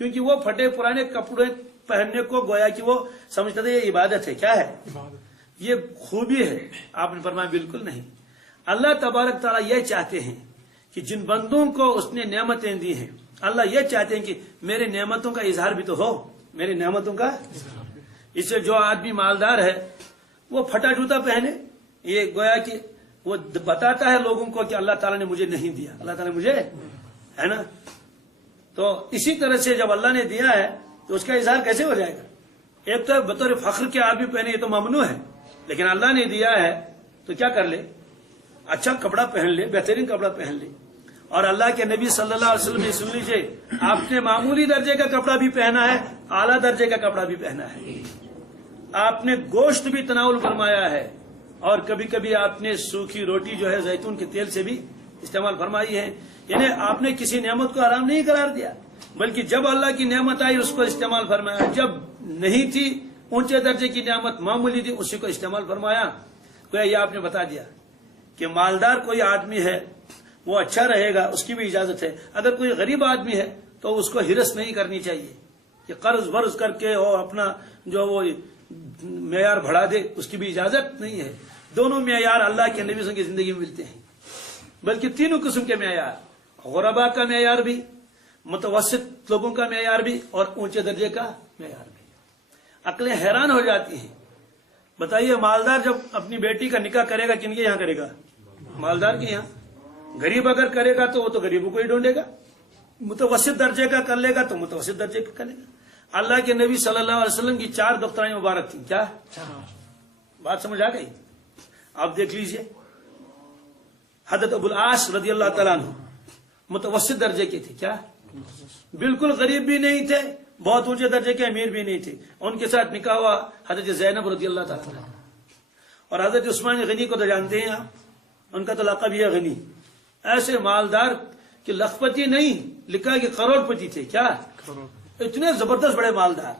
کیونکہ وہ پھٹے پرانے کپڑے پہننے کو گویا کہ وہ سمجھتے تھے یہ عبادت ہے۔ کیا ہے؟ یہ خوبی ہے۔ آپ نے فرمایا بالکل نہیں، اللہ تبارک تعالیٰ یہ چاہتے ہیں کہ جن بندوں کو اس نے نعمتیں دی ہیں، اللہ یہ چاہتے ہیں کہ میرے نعمتوں کا اظہار بھی تو ہو، میرے نعمتوں کا۔ اس سے جو آدمی مالدار ہے وہ پھٹا جوتا پہنے، یہ گویا کہ وہ بتاتا ہے لوگوں کو کہ اللہ تعالیٰ نے مجھے نہیں دیا، اللہ تعالیٰ نے مجھے، ہے نا۔ تو اسی طرح سے جب اللہ نے دیا ہے تو اس کا اظہار کیسے ہو جائے گا؟ ایک تو بطور فخر کے آدمی پہنے، یہ تو ممنوع ہے، لیکن اللہ نے دیا ہے تو کیا کر لے؟ اچھا کپڑا پہن لے، بہترین کپڑا پہن لے۔ اور اللہ کے نبی صلی اللہ علیہ وسلم نے سن لیجیے، آپ نے معمولی درجے کا کپڑا بھی پہنا ہے، اعلیٰ درجے کا کپڑا بھی پہنا ہے، آپ نے گوشت بھی تناول فرمایا ہے، اور کبھی کبھی آپ نے سوکھی روٹی جو ہے زیتون کے تیل سے بھی استعمال فرمائی ہے۔ یعنی آپ نے کسی نعمت کو حرام نہیں قرار دیا، بلکہ جب اللہ کی نعمت آئی اس کو استعمال فرمایا، جب نہیں تھی اونچے درجے کی نعمت معمولی تھی اسی کو استعمال فرمایا۔ تو یہ آپ نے بتا دیا کہ مالدار کوئی آدمی ہے وہ اچھا رہے گا، اس کی بھی اجازت ہے۔ اگر کوئی غریب آدمی ہے تو اس کو ہرس نہیں کرنی چاہیے کہ قرض ورض کر کے اور اپنا جو وہ معیار بڑھا دے، اس کی بھی اجازت نہیں ہے۔ دونوں معیار اللہ کے نبی کی زندگی میں ملتے ہیں، بلکہ تینوں قسم کے معیار، غربا کا معیار بھی، متوسط لوگوں کا معیار بھی، اور اونچے درجے کا معیار بھی۔ عقلیں حیران ہو جاتی ہیں۔ بتائیے مالدار جب اپنی بیٹی کا نکاح کرے گا کن کے یہاں کرے گا؟ مالدار کے یہاں۔ غریب اگر کرے گا تو وہ تو غریبوں کو ہی ڈھونڈے گا، متوسط درجے کا کر لے گا تو متوسط درجے کا کرے گا۔ اللہ کے نبی صلی اللہ علیہ وسلم کی 4 دختریں مبارک تھیں۔ کیا بات سمجھ آ گئی؟ آپ دیکھ لیجئے، حضرت ابو العاص رضی اللہ تعالیٰ عنہ متوسط درجے کے تھے، کیا بالکل غریب بھی نہیں تھے، بہت اونچے درجے کے امیر بھی نہیں تھے۔ ان کے ساتھ نکاح ہوا حضرت زینب رضی اللہ تعالیٰ عنہ، اور حضرت عثمان غنی کو تو جانتے ہیں آپ، ان کا تو لقب ہے غنی۔ ایسے مالدار کہ لکھپتی نہیں، لکھا ہے کہ کروڑ پتی تھے، کیا اتنے زبردست بڑے مالدار۔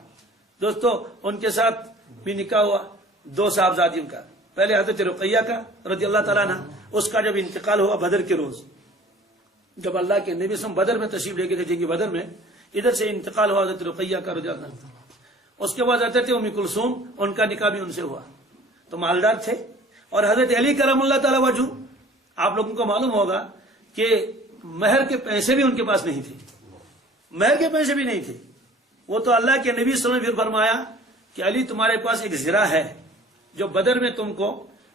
دوستو ان کے ساتھ بھی نکاح ہوا 2 صاحبزادیوں کا، پہلے حضرت رقیہ کا رضی اللہ تعالیٰ عنہ، اس کا جب انتقال ہوا بدر کے روز، جب اللہ کے نبی صلی اللہ علیہ وسلم بدر میں تشریف لے کے تھے، جنگ بدر میں، ادھر سے انتقال ہوا حضرت رقیہ کا رضی اللہ عنہ۔ اس کے بعد حضرت ام کلثوم، ان کا نکاح بھی ان سے ہوا، تو مالدار تھے۔ اور حضرت علی کرم اللہ تعالی وجہ، آپ لوگوں کو معلوم ہوگا کہ مہر کے پیسے بھی ان کے پاس نہیں تھے، مہر کے پیسے بھی نہیں تھے۔ وہ تو اللہ کے نبی صلی اللہ علیہ وسلم نے فرمایا کہ علی تمہارے پاس ایک زرہ ہے جو بدر میں تم کو،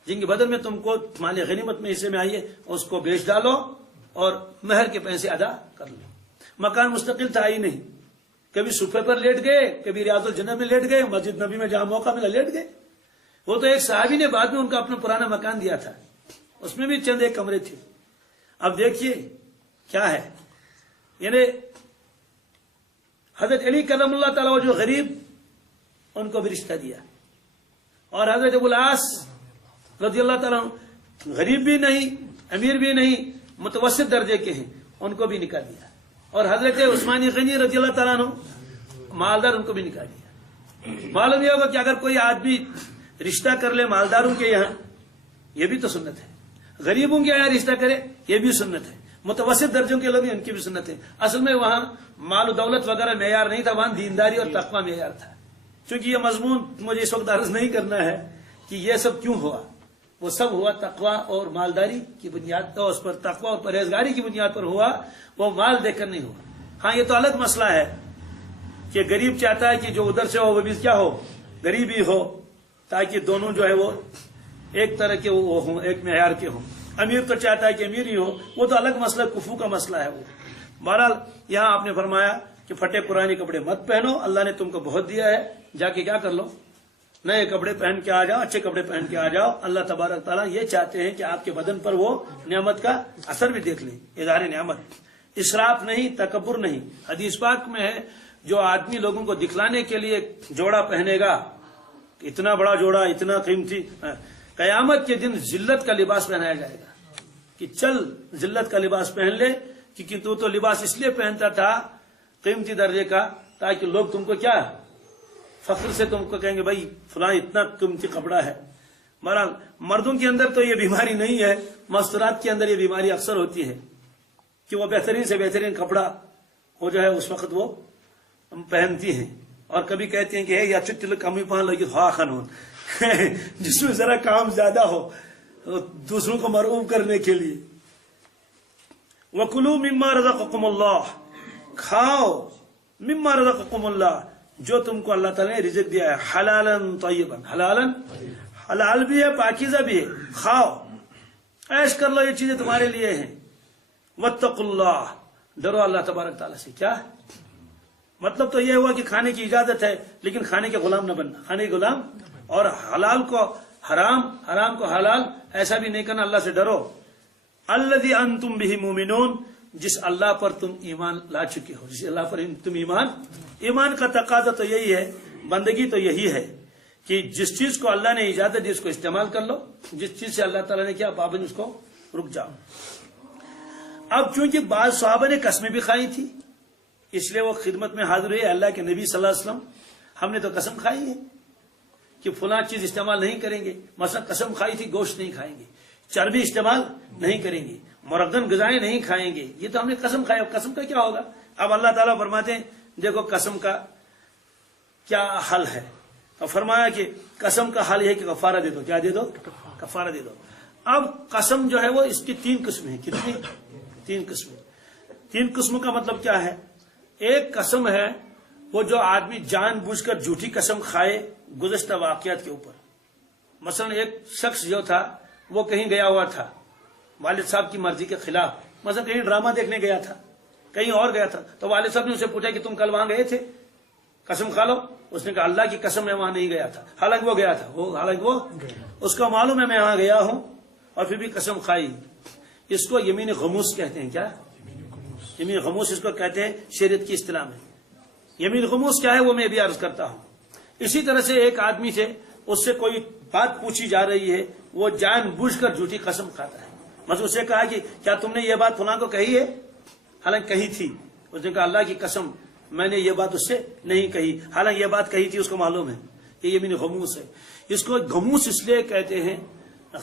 جنگ بدر میں تم کو مال غنیمت میں حصے میں آئیے، اس کو بیچ ڈالو اور مہر کے پیسے ادا کر لو۔ مکان مستقل تھا ہی نہیں، کبھی صوفے پر لیٹ گئے، کبھی ریاض الجنہ میں لیٹ گئے، مسجد نبی میں جہاں موقع ملا لیٹ گئے۔ وہ تو ایک صحابی نے بعد میں ان کا اپنا پرانا مکان دیا تھا، اس میں بھی چند ایک کمرے تھے۔ اب دیکھیے کیا ہے، یعنی حضرت علی کرم اللہ تعالیٰ جو غریب، ان کو بھی رشتہ دیا، اور حضرت ابو العاص رضی اللہ تعالیٰ غریب بھی نہیں، امیر بھی نہیں، متوسط درجے کے ہیں، ان کو بھی نکاح دیا۔ اور حضرت عثمان غنی رضی اللہ تعالیٰ عنہ مالدار، ان کو بھی نکاح دیا۔ معلوم یہ ہوگا کہ اگر کوئی آدمی رشتہ کر لے مالداروں کے یہاں، یہ بھی تو سنت ہے، غریبوں کے یہاں رشتہ کرے یہ بھی سنت ہے، متوسط درجوں کے لوگ ان کی بھی سنت ہے۔ اصل میں وہاں مال و دولت وغیرہ معیار نہیں تھا، وہاں دینداری اور تقوی معیار تھا۔ چونکہ یہ مضمون مجھے اس وقت عرض نہیں کرنا ہے کہ یہ سب کیوں ہوا، وہ سب ہوا تقوی اور مالداری کی بنیاد پر، اس پر تقوی اور پرہیزگاری کی بنیاد پر ہوا، وہ مال دے کر نہیں ہوا۔ ہاں یہ تو الگ مسئلہ ہے کہ غریب چاہتا ہے کہ جو ادھر سے ہو وہ بھی کیا ہو، غریب ہی ہو، تاکہ دونوں جو ہے وہ ایک طرح کے وہ ہوں، ایک معیار کے ہوں۔ امیر تو چاہتا ہے کہ امیر ہی ہو، وہ تو الگ مسئلہ، کفو کا مسئلہ ہے وہ۔ بہرحال یہاں آپ نے فرمایا کہ کہ پھٹے پرانے کپڑے مت پہنو، اللہ نے تم کو بہت دیا ہے، جا کے کیا کر لو، نئے کپڑے پہن کے آ جاؤ، اچھے کپڑے پہن کے آ جاؤ۔ اللہ تبارک تعالیٰ یہ چاہتے ہیں کہ آپ کے بدن پر وہ نعمت کا اثر بھی دیکھ لیں، اظہار نعمت، اسراف نہیں، تکبر نہیں۔ حدیث پاک میں ہے جو آدمی لوگوں کو دکھلانے کے لیے جوڑا پہنے گا، اتنا بڑا جوڑا، اتنا قیمتی، قیامت کے دن ذلت کا لباس پہنایا جائے گا کہ چل ذلت کا لباس پہن لے، کیونکہ تو لباس اس لیے پہنتا تھا قیمتی درجے کا تاکہ لوگ تم کو کیا فخر سے تم کو کہیں گے بھائی فلاں اتنا قیمتی کپڑا ہے۔ بہرحال مردوں کے اندر تو یہ بیماری نہیں ہے، مستورات کے اندر یہ بیماری اکثر ہوتی ہے کہ وہ بہترین سے بہترین کپڑا وہ جو ہے اس وقت وہ پہنتی ہیں، اور کبھی کہتے ہیں کہ یا چل کمی پہن لگی ہوا خانون جس میں ذرا کام زیادہ ہو دوسروں کو مرعوب کرنے کے لیے۔ وَكُلُوا مِمَّا رَزَقَكُمُ اللَّهُ، کھاؤ مما رزقکم اللہ، جو تم کو اللہ تعالیٰ نے رزق دیا ہے، حلالاً طیباً، حلالاً حلال بھی ہے پاکیزہ بھی ہے، کھاؤ عیش کر لو، یہ چیزیں تمہارے لیے ہیں۔ واتقوا اللہ، ڈرو اللہ تبارک تعالیٰ سے۔ کیا مطلب تو یہ ہوا کہ کھانے کی اجازت ہے لیکن کھانے کے غلام نہ بننا، کھانے کے غلام، اور حلال کو حرام، حرام کو حلال، ایسا بھی نہیں کرنا، اللہ سے ڈرو۔ الذی انتم بہ مومنون، جس اللہ پر تم ایمان لا چکے ہو، جس اللہ پر تم ایمان کا تقاضا تو یہی ہے، بندگی تو یہی ہے کہ جس چیز کو اللہ نے اجازت دی اس کو استعمال کر لو، جس چیز سے اللہ تعالیٰ نے کیا پابند اس کو رک جاؤ۔ اب چونکہ بعض صحابہ نے قسمیں بھی کھائی تھی اس لیے وہ خدمت میں حاضر ہوئے اللہ کے نبی صلی اللہ علیہ وسلم، ہم نے تو قسم کھائی ہے کہ فلاں چیز استعمال نہیں کریں گے، مثلا قسم کھائی تھی گوشت نہیں کھائیں گے، چربی استعمال نہیں کریں گے، مرغن غذائیں نہیں کھائیں گے، یہ تو ہم نے قسم کھائی۔ اب قسم کا کیا ہوگا؟ اب اللہ تعالیٰ فرماتے ہیں دیکھو قسم کا کیا حل ہے، تو فرمایا کہ قسم کا حل یہ ہے کہ کفارہ دے دو۔ کیا دے دو؟ کفارہ دے دو۔ اب قسم جو ہے وہ اس کی 3 قسمیں ہیں۔ کتنی؟ 3 قسمیں۔ 3 قسموں کا مطلب کیا ہے؟ ایک قسم ہے وہ جو آدمی جان بوجھ کر جھوٹی قسم کھائے گزشتہ واقعات کے اوپر۔ مثلا ایک شخص جو تھا وہ کہیں گیا ہوا تھا والد صاحب کی مرضی کے خلاف، مثلا کہیں ڈرامہ دیکھنے گیا تھا، کہیں اور گیا تھا، تو والد صاحب نے اسے پوچھا کہ تم کل وہاں گئے تھے، قسم کھا لو۔ اس نے کہا اللہ کی قسم میں وہاں نہیں گیا تھا، حالانکہ وہ گیا تھا، حالانکہ وہ اس کو معلوم ہے میں وہاں گیا ہوں اور پھر بھی قسم کھائی۔ اس کو یمین غموس کہتے ہیں۔ کیا یمین غموس اس کو کہتے ہیں شریعت کی اصطلاح میں۔ یمین غموس کیا ہے وہ میں بھی عرض کرتا ہوں۔ اسی طرح سے ایک آدمی سے اس سے کوئی بات پوچھی جا رہی ہے، وہ جان بوجھ کر جھوٹی قسم کھاتا ہے، مطلب اسے کہا کہ کیا تم نے یہ بات فلاں کو کہی ہے، حالانکہ کہی تھی، اس نے کہا اللہ کی قسم میں نے یہ بات اس سے نہیں کہی، حالانکہ یہ بات کہی تھی، اس کو معلوم ہے۔ یہ یمین غموس ہے۔ اس کو غموس اس لیے کہتے ہیں،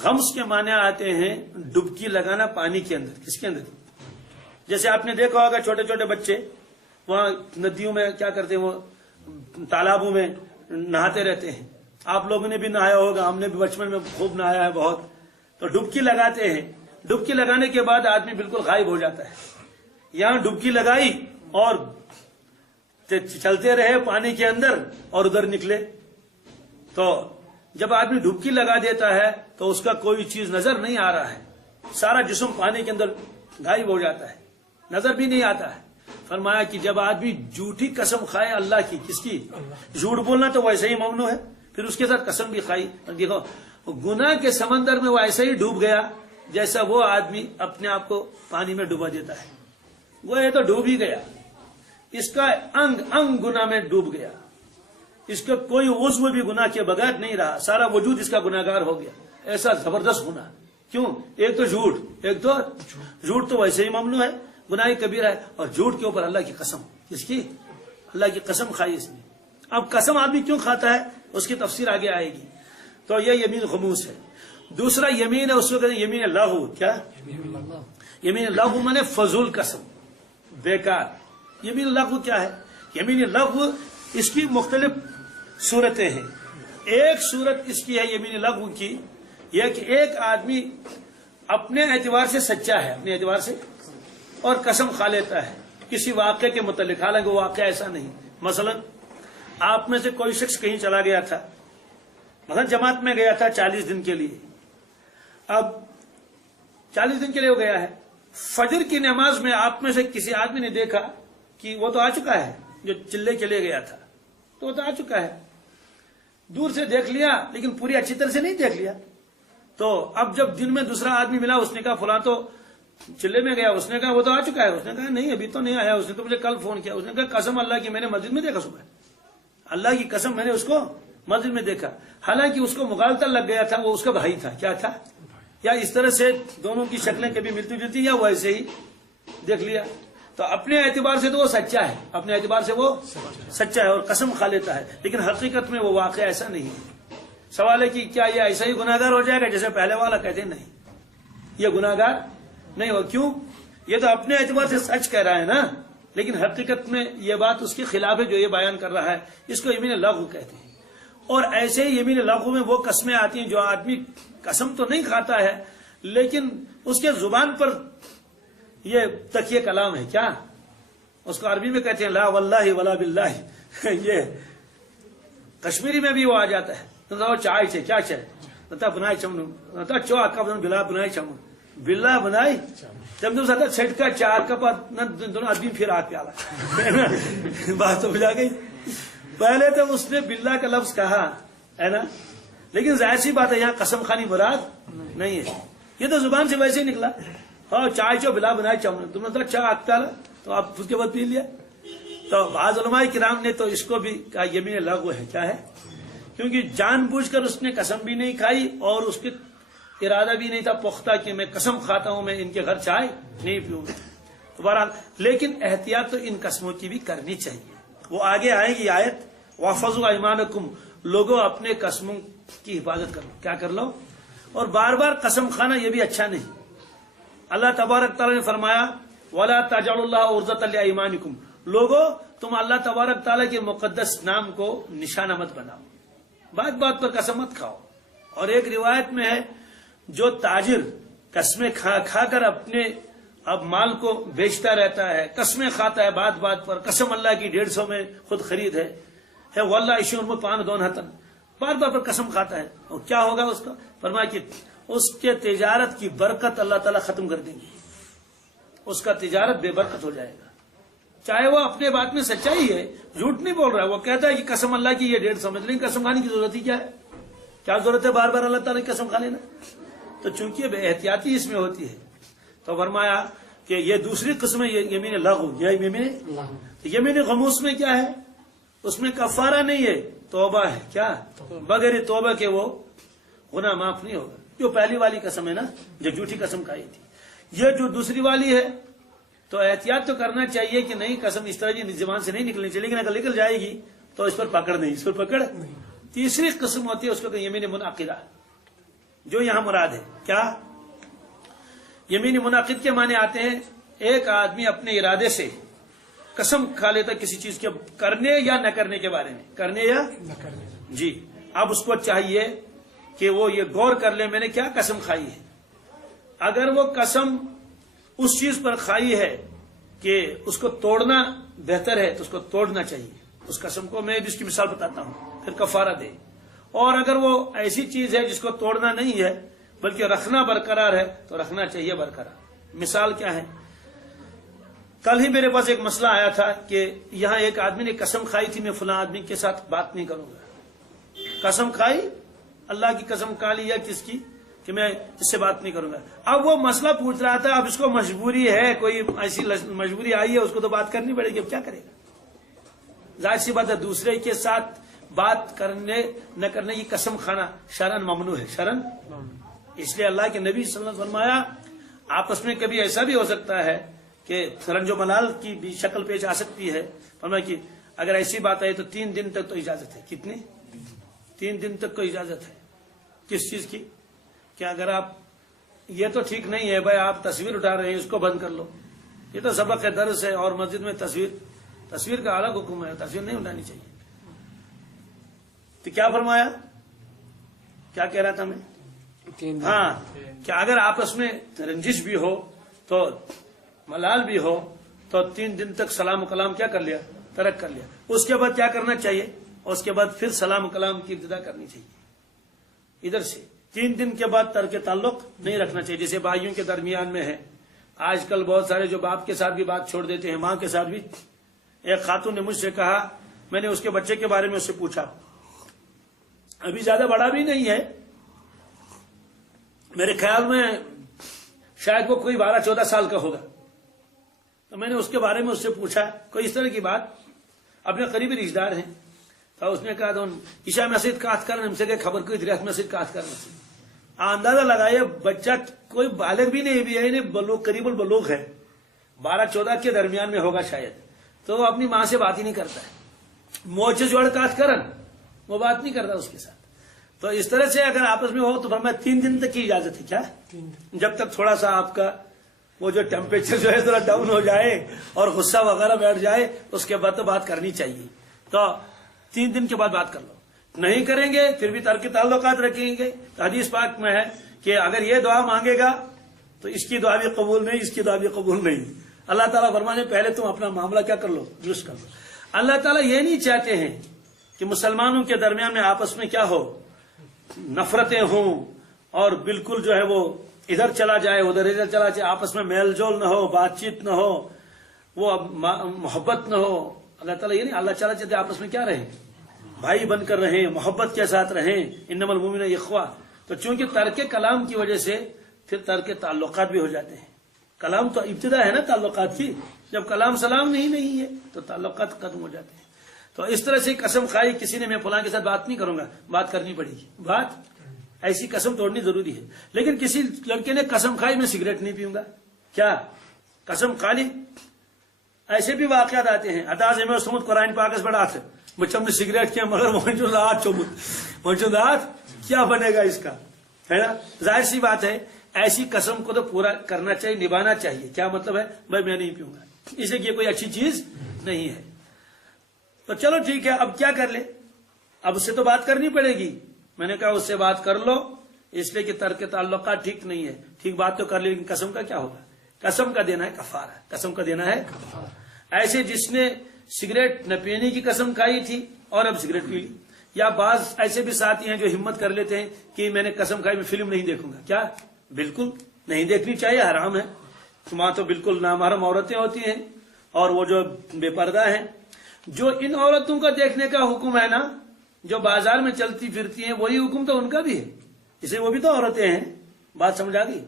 غمس کے معنی آتے ہیں ڈبکی لگانا پانی کے اندر۔ کس کے اندر؟ جیسے آپ نے دیکھا ہوگا چھوٹے چھوٹے بچے وہاں ندیوں میں کیا کرتے ہیں، وہ تالابوں میں نہاتے رہتے ہیں، آپ لوگوں نے بھی نہایا ہوگا، ہم نے بھی بچپن میں خوب نہایا ہے بہت، تو ڈبکی لگاتے ہیں، ڈبکی لگانے کے بعد آدمی بالکل غائب ہو جاتا ہے۔ یہاں ڈبکی لگائی اور چلتے رہے پانی کے اندر اور ادھر نکلے، تو جب آدمی ڈبکی لگا دیتا ہے تو اس کا کوئی چیز نظر نہیں آ رہا ہے، سارا جسم پانی کے اندر غائب ہو جاتا ہے، نظر بھی نہیں آتا ہے۔ فرمایا کہ جب آدمی جھوٹی قسم کھائے اللہ کی، کس کی؟ جھوٹ بولنا تو ویسے ہی ممنوع ہے، پھر اس کے ساتھ قسم بھی کھائی، دیکھو گناہ کے سمندر میں وہ ایسے ہی ڈوب گیا جیسا وہ آدمی اپنے آپ کو پانی میں ڈوبا دیتا ہے، وہ یہ تو ڈوب ہی گیا، اس کا انگ انگ گناہ میں ڈوب گیا، اس کا کوئی عضو بھی گناہ کے بغیر نہیں رہا، سارا وجود اس کا گناہگار ہو گیا۔ ایسا زبردست گناہ، کیوں؟ ایک تو جھوٹ، ایک تو جھوٹ تو ویسے ہی ممنوع ہے، گناہ کبیرہ ہے، اور جھوٹ کے اوپر اللہ کی قسم، کس کی؟ اللہ کی قسم کھائی اس نے۔ اب قسم آدمی کیوں کھاتا ہے اس کی تفسیر آگے آئے گی۔ تو یہ یمین غموس ہے۔ دوسرا یمین ہے، اس کو کہتے ہیں یمین لغو۔ کیا؟ یمین لغو مانے فضول قسم، بیکار۔ یمین لغو کیا ہے؟ یمین لغو اس کی مختلف صورتیں ہیں۔ ایک صورت اس کی ہے یمین لغو کی، یہ کہ ایک آدمی اپنے اعتبار سے سچا ہے، اپنے اعتبار سے، اور قسم کھا لیتا ہے کسی واقعے کے متعلق، حالانکہ وہ واقعہ ایسا نہیں۔ مثلا آپ میں سے کوئی شخص کہیں چلا گیا تھا، مثلا جماعت میں گیا تھا 40 دن کے لیے، اب 40 دن کے لیے وہ گیا ہے، فجر کی نماز میں آپ میں سے کسی آدمی نے دیکھا کہ وہ تو آ چکا ہے، جو چلے کے لے گیا تھا تو وہ تو آ چکا ہے، دور سے دیکھ لیا لیکن پوری اچھی طرح سے نہیں دیکھ لیا. تو اب جب دن میں دوسرا آدمی ملا، اس نے کہا فلاں تو چلے میں گیا، اس نے کہا وہ تو آ چکا ہے، اس نے کہا نہیں ابھی تو نہیں آیا، اس نے تو مجھے کل فون کیا. اس نے کہا قسم اللہ کی میں نے مسجد میں دیکھا، صبح اللہ کی قسم میں نے اس کو مسجد میں دیکھا. حالانکہ اس کو مغالطہ لگ گیا تھا، وہ اس کا بھائی تھا. کیا تھا؟ یا اس طرح سے دونوں کی شکلیں کبھی ملتی جلتی یا وہ ایسے ہی دیکھ لیا. تو اپنے اعتبار سے تو وہ سچا ہے، اپنے اعتبار سے وہ سچا ہے اور قسم کھا لیتا ہے، لیکن حقیقت میں وہ واقعہ ایسا نہیں ہے. سوال ہے کہ کیا یہ ایسا ہی گناہگار ہو جائے گا جیسے پہلے والا؟ کہتے ہیں نہیں، یہ گناہگار نہیں ہو. کیوں؟ یہ تو اپنے اعتبار سے سچ کہہ رہا ہے نا، لیکن حقیقت میں یہ بات اس کے خلاف ہے جو یہ بیان کر رہا ہے. اس کو یمین لغو کہتے ہیں. اور ایسے ہی یمین لغو میں وہ قسمیں آتی ہیں جو آدمی قسم تو نہیں کھاتا ہے لیکن اس کے زبان پر یہ تکیہ کلام ہے. کیا اس کو عربی میں کہتے ہیں لا واللہ ولا باللہ. یہ کشمیری میں بھی وہ آ جاتا ہے. چائے سے کیا چائے بنائی چمن چو آکا بلا بنائی چمن بلا بنائی جب تم سکتا چھٹ کا چار کا دونوں آدمی پھر آ پیالا. بات تو بجا گئی. پہلے تو اس نے بلا کا لفظ کہا ہے نا، لیکن ظاہر سی بات ہے یہاں قسم خانی مراد نہیں ہے. یہ تو زبان سے ویسے ہی نکلا. ہاں چائے چو بلا بنائی چمن، تم نے چاہ آگ پیالا تو آپ اس کے بعد پی لیا. تو بعض علماء کرام نے تو اس کو بھی کہا یمین لغو ہے. کیا ہے؟ کیونکہ جان بوجھ کر اس نے قسم بھی نہیں کھائی اور اس کے ارادہ بھی نہیں تھا پختہ کہ میں قسم کھاتا ہوں میں ان کے گھر چائے نہیں پیوں گا. تو بہرحال لیکن احتیاط تو ان قسموں کی بھی کرنی چاہیے. وہ آگے آئے گی آیت واحفظوا ایمانکم، لوگوں اپنے قسموں کی حفاظت کرو. کیا کر لو؟ اور بار بار قسم کھانا یہ بھی اچھا نہیں. اللہ تبارک تعالیٰ نے فرمایا وَلَا تَجْعَلُوا اللَّهَ عُرْضَةً لِأَيْمَانِكُمْ، لوگوں تم اللہ تبارک تعالیٰ کے مقدس نام کو نشانہ مت بناؤ، بات بات پر قسم مت کھاؤ. اور ایک روایت میں ہے جو تاجر قسمیں کھا کر اپنے اب مال کو بیچتا رہتا ہے، قسمیں کھاتا ہے بات بات پر، قسم اللہ کی 150 میں خود خرید ہے واللہ اشور میں پان دون ہتن، بار بار پر قسم کھاتا ہے. اور کیا ہوگا اس کا؟ فرمایا کہ اس کے تجارت کی برکت اللہ تعالیٰ ختم کر دیں گے، اس کا تجارت بے برکت ہو جائے گا. چاہے وہ اپنے بات میں سچائی ہے، جھوٹ نہیں بول رہا ہے، وہ کہتا ہے کہ قسم اللہ کی یہ 150 سمجھ لیں، قسم کھانے کی ضرورت ہی کیا ہے؟ کیا ضرورت ہے بار بار اللہ تعالیٰ کی قسم کھا لینا؟ تو چونکہ بے احتیاطی اس میں ہوتی ہے تو فرمایا کہ یہ دوسری قسم یمین لغو، یہ یمین غموس میں کیا ہے؟ اس میں کفارہ نہیں ہے، توبہ ہے. کیا؟ بغیر توبہ کے وہ گناہ معاف نہیں ہوگا. جو پہلی والی قسم ہے نا جو جھوٹی قسم کھائی تھی، یہ جو دوسری والی ہے تو احتیاط تو کرنا چاہیے کہ نہیں قسم اس طرح کی زبان سے نہیں نکلنی چاہیے، لیکن اگر نکل جائے گی تو اس پر پکڑ نہیں، اس پر پکڑ. تیسری قسم ہوتی ہے اس کو کہ یمین منعقدہ، جو یہاں مراد ہے. کیا؟ یمین منعقد کے معنی آتے ہیں ایک آدمی اپنے ارادے سے قسم کھا لیتا کسی چیز کے کرنے یا نہ کرنے کے بارے میں، کرنے یا نہ کرنے. جی اب اس کو چاہیے کہ وہ یہ غور کر لے میں نے کیا قسم کھائی ہے. اگر وہ قسم اس چیز پر کھائی ہے کہ اس کو توڑنا بہتر ہے تو اس کو توڑنا چاہیے. اس قسم کو میں جس کی مثال بتاتا ہوں پھر کفارہ دے. اور اگر وہ ایسی چیز ہے جس کو توڑنا نہیں ہے بلکہ رکھنا برقرار ہے تو رکھنا چاہیے برقرار. مثال کیا ہے؟ کل ہی میرے پاس ایک مسئلہ آیا تھا کہ یہاں ایک آدمی نے قسم کھائی تھی میں فلاں آدمی کے ساتھ بات نہیں کروں گا. قسم کھائی، اللہ کی قسم کھا لی یا کس کی کہ میں اس سے بات نہیں کروں گا. اب وہ مسئلہ پوچھ رہا تھا، اب اس کو مجبوری ہے، کوئی ایسی مجبوری آئی ہے اس کو تو بات کرنی پڑے گی. اب کیا کرے گا؟ ظاہر سی بات ہے دوسرے کے ساتھ بات کرنے نہ کرنے کی قسم کھانا شرعن ممنوع ہے، شرعن. اس لیے اللہ کے نبی صلی اللہ علیہ وسلم فرمایا آپس میں کبھی ایسا بھی ہو سکتا ہے کہ رنج و ملال کی بھی شکل پیش آ سکتی ہے. فرمایا کہ اگر ایسی بات آئی تو 3 دن تک تو اجازت ہے. کتنی؟ 3 دن تک کو اجازت ہے. کس چیز کی؟ کہ اگر آپ یہ تو ٹھیک نہیں ہے بھائی آپ تصویر اٹھا رہے ہیں اس کو بند کر لو، یہ تو سبق ہے درس ہے اور مسجد میں تصویر کا الگ حکم ہے، تصویر نہیں اٹھانی چاہیے. تو کیا فرمایا؟ کیا کہہ رہا تھا میں؟ ہاں کہ اگر آپس میں رنجش بھی ہو تو ملال بھی ہو تو 3 دن تک سلام و کلام کیا کر لیا؟ ترک کر لیا. اس کے بعد کیا کرنا چاہیے؟ اور اس کے بعد پھر سلام و کلام کی ابتدا کرنی چاہیے ادھر سے. 3 دن کے بعد ترک تعلق نہیں رکھنا چاہیے جیسے بھائیوں کے درمیان میں ہے. آج کل بہت سارے جو باپ کے ساتھ بھی بات چھوڑ دیتے ہیں، ماں کے ساتھ بھی ایک خاتون نے مجھ سے کہا، میں نے اس کے بچے کے بارے میں اس سے پوچھا، ابھی زیادہ بڑا بھی نہیں ہے، میرے خیال میں شاید وہ کوئی 12-14 سال کا ہوگا. تو میں نے اس کے بارے میں اس سے پوچھا کوئی اس طرح کی بات، اپنے قریبی رشتہ دار ہیں. تو اس نے کہا تو عشاء مسجد کات کرنا ہم سے کہ خبر کوئی دریا مسجد کات کرنا. اندازہ لگائے بچہ کوئی بالغ بھی نہیں بھی ہے، بلوغ قریب البلوغ ہے، 12-14 کے درمیان میں ہوگا شاید. تو وہ اپنی ماں سے بات ہی نہیں کرتا ہے، موچے جوڑ کات کرن وہ بات نہیں کرتا اس کے ساتھ. تو اس طرح سے اگر آپس میں ہو تو فرمایا 3 دن تک کی اجازت ہے. کیا؟ جب تک تھوڑا سا آپ کا وہ جو ٹیمپریچر جو ہے ذرا ڈاؤن ہو جائے اور غصہ وغیرہ بیٹھ جائے اس کے بعد تو بات کرنی چاہیے. تو 3 دن کے بعد بات کر لو. نہیں کریں گے پھر بھی ترک تعلقات رکھیں گے. تو حدیث پاک میں ہے کہ اگر یہ دعا مانگے گا تو اس کی دعا بھی قبول نہیں، اس کی دعا بھی قبول نہیں. اللہ تعالیٰ فرمانے پہلے تم اپنا معاملہ کیا کر لو، درست کر لو. اللہ تعالیٰ یہ نہیں چاہتے ہیں کہ مسلمانوں کے درمیان میں آپس میں کیا ہو، نفرتیں ہوں اور بالکل جو ہے وہ ادھر چلا جائے ادھر چلا جائے، آپس میں میل جول نہ ہو، بات چیت نہ ہو، وہ محبت نہ ہو. اللہ تعالیٰ یہ نہیں، اللہ تعالیٰ چاہتے آپس میں کیا رہیں، بھائی بن کر رہیں، محبت کے ساتھ رہیں. انما المؤمنون اخوہ. تو چونکہ ترک کلام کی وجہ سے پھر ترک تعلقات بھی ہو جاتے ہیں. کلام تو ابتدا ہے نا تعلقات کی، جب کلام سلام نہیں ہے تو تعلقات ختم ہو جاتے ہیں. تو اس طرح سے قسم کھائی کسی نے میں فلاں کے ساتھ بات نہیں کروں گا، بات کرنی پڑے گی. بات ایسی قسم توڑنی ضروری ہے. لیکن کسی لڑکے نے قسم کھائی میں سگریٹ نہیں پیوں گا، کیا قسم کھا لی؟ ایسے بھی واقعات آتے ہیں. اداز میں سمت قرآن پاکس بڑا تھا بچم نے سگریٹ کیا مگر موجودات کیا بنے گا اس کا، ہے نا. ظاہر سی بات ہے ایسی قسم کو تو پورا کرنا چاہیے، نبھانا چاہیے. کیا مطلب ہے؟ بھائی میں نہیں پیوں گا، اسے یہ کوئی اچھی چیز نہیں ہے. تو چلو ٹھیک ہے، اب کیا کر لے، اب اس سے تو بات کرنی پڑے گی. میں نے کہا اس سے بات کر لو، اس لیے کہ ترک تعلقات ٹھیک نہیں ہے. ٹھیک بات تو کر لی لیکن قسم کا کیا ہوگا؟ قسم کا دینا ہے کفارہ، قسم کا دینا ہے. ایسے جس نے سگریٹ نہ پینے کی قسم کھائی تھی اور اب سگریٹ پی لی. یا بعض ایسے بھی ساتھی ہیں جو ہمت کر لیتے ہیں کہ میں نے قسم کھائی میں فلم نہیں دیکھوں گا. کیا؟ بالکل نہیں دیکھنی چاہیے، حرام ہے. وہاں تو بالکل نامحرم عورتیں ہوتی ہیں اور وہ جو بے پردہ ہیں. جو ان عورتوں کا دیکھنے کا حکم ہے نا، جو بازار میں چلتی پھرتی ہیں، وہی حکم تو ان کا بھی ہے. اسے وہ بھی تو عورتیں ہیں، بات سمجھا گئی.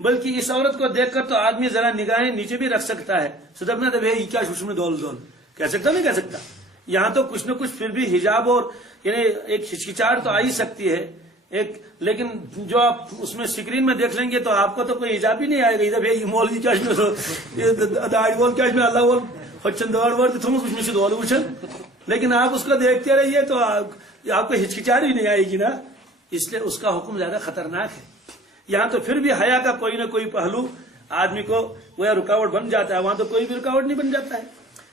بلکہ اس عورت کو دیکھ کر تو آدمی ذرا نگاہیں نیچے بھی رکھ سکتا ہے. صدقنا تو بھائی کیا خوش میں دول کہہ سکتا نہیں کہہ سکتا. یہاں تو کچھ نہ کچھ پھر بھی حجاب اور یعنی ایک ہچکچاہٹ تو آ ہی سکتی ہے ایک. لیکن جو آپ اس میں اسکرین میں دیکھ لیں گے تو آپ کو تو کوئی حجاب ہی نہیں آئے گا. ادھر مولوی کیا داڑھی بول کیا اللہ بول بچن دوڑ وڑ تم کچھ میں سے دول وچن. لیکن آپ اس کو دیکھتے رہیے تو آپ کو ہچکچاہٹ ہی نہیں آئے گی نا. اس لیے اس کا حکم زیادہ خطرناک ہے. یہاں تو پھر بھی حیا کا کوئی نہ کوئی پہلو آدمی کو وہ رکاوٹ بن جاتا ہے، وہاں تو کوئی بھی رکاوٹ نہیں بن جاتا ہے.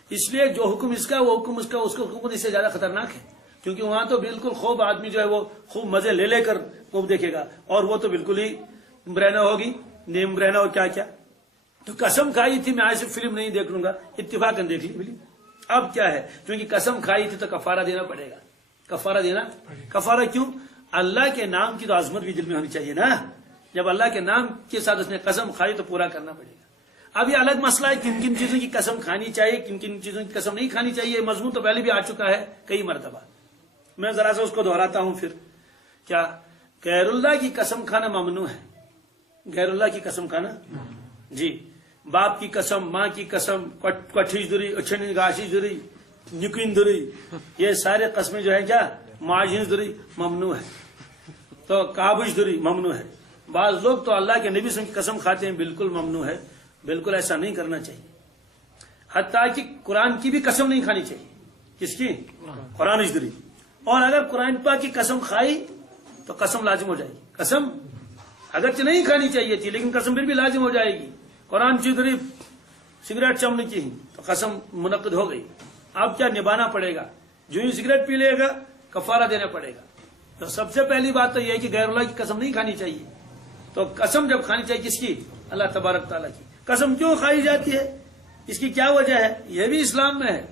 اس لیے جو حکم اس کا وہ حکم اس کا، اس کا حکم اس سے زیادہ خطرناک ہے. کیونکہ وہاں تو بالکل خوب آدمی جو ہے وہ خوب مزے لے کر خوب دیکھے گا، اور وہ تو بالکل ہی رہنا ہوگی نیم رہنا اور کیا کیا. تو قسم کھائی تھی میں آج سے فلم نہیں دیکھ لوں گا، اتفاقاً دیکھ لی فلم. اب کیا ہے، کیونکہ قسم کھائی تھی تو کفارہ دینا پڑے گا. کفارہ دینا، کفارہ کیوں؟ اللہ کے نام کی تو عظمت بھی دل میں ہونی چاہیے نا. جب اللہ کے نام کے ساتھ اس نے قسم کھائی تو پورا کرنا پڑے گا. اب یہ الگ مسئلہ ہے کن کن چیزوں کی قسم کھانی چاہیے، کن کن چیزوں کی قسم نہیں کھانی چاہیے. مضمون تو پہلے بھی آ چکا ہے کئی مرتبہ، میں ذرا سا اس کو دہراتا ہوں. پھر کیا غیر اللہ کی قسم کھانا ممنوع ہے؟ غیر اللہ کی قسم کھانا، جی، باپ کی قسم، ماں کی قسم، کٹھیش دری، اچھنی گاشی دری، نکین دری، یہ سارے قسمیں جو ہے کیا ماجین دری ممنوع ہے. تو کابش دری ممنوع ہے. بعض لوگ تو اللہ کے نبی سے قسم کھاتے ہیں، بالکل ممنوع ہے. بالکل ایسا نہیں کرنا چاہیے. حتیٰ کہ قرآن کی بھی قسم نہیں کھانی چاہیے. کس کی؟ قرآن اشدری. اور اگر قرآن پاک کی قسم کھائی تو قسم لازم ہو جائے گی. قسم اگرچہ نہیں کھانی چاہیے تھی لیکن قسم پھر بھی لازم ہو جائے گی. قرآن چودھری سگریٹ چمنے کی تو قسم منعقد ہو گئی. اب کیا نبھانا پڑے گا. جو ہی سگریٹ پی لے گا کفارہ دینا پڑے گا. تو سب سے پہلی بات تو یہ ہے کہ غیر اللہ کی قسم نہیں کھانی چاہیے. تو قسم جب کھانی چاہیے کس کی؟ اللہ تبارک تعالیٰ کی. قسم کیوں کھائی جاتی ہے، اس کی کیا وجہ ہے؟ یہ بھی اسلام میں ہے.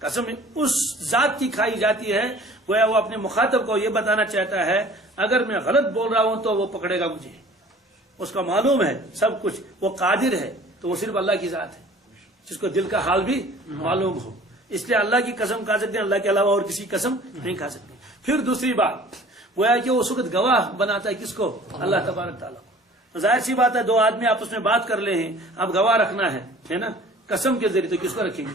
قسم اس ذات کی کھائی جاتی ہے گویا وہ اپنے مخاطب کو یہ بتانا چاہتا ہے اگر میں غلط بول رہا ہوں تو وہ پکڑے گا مجھے. اس کا معلوم ہے سب کچھ، وہ قادر ہے، تو وہ صرف اللہ کی ذات ہے. جس کو دل کا حال بھی معلوم ہو. اس لیے اللہ کی قسم کھا سکتے ہیں, اللہ کے علاوہ اور کسی قسم نہیں کھا سکتے. پھر دوسری بات وہ ہے کہ اس وقت گواہ بناتا ہے کس کو؟ اللہ تبارک تعالیٰ کو. ظاہر سی بات ہے, دو آدمی آپس میں بات کر لے ہیں, اب گواہ رکھنا ہے نا, قسم کے ذریعے, تو کس کو رکھیں گے؟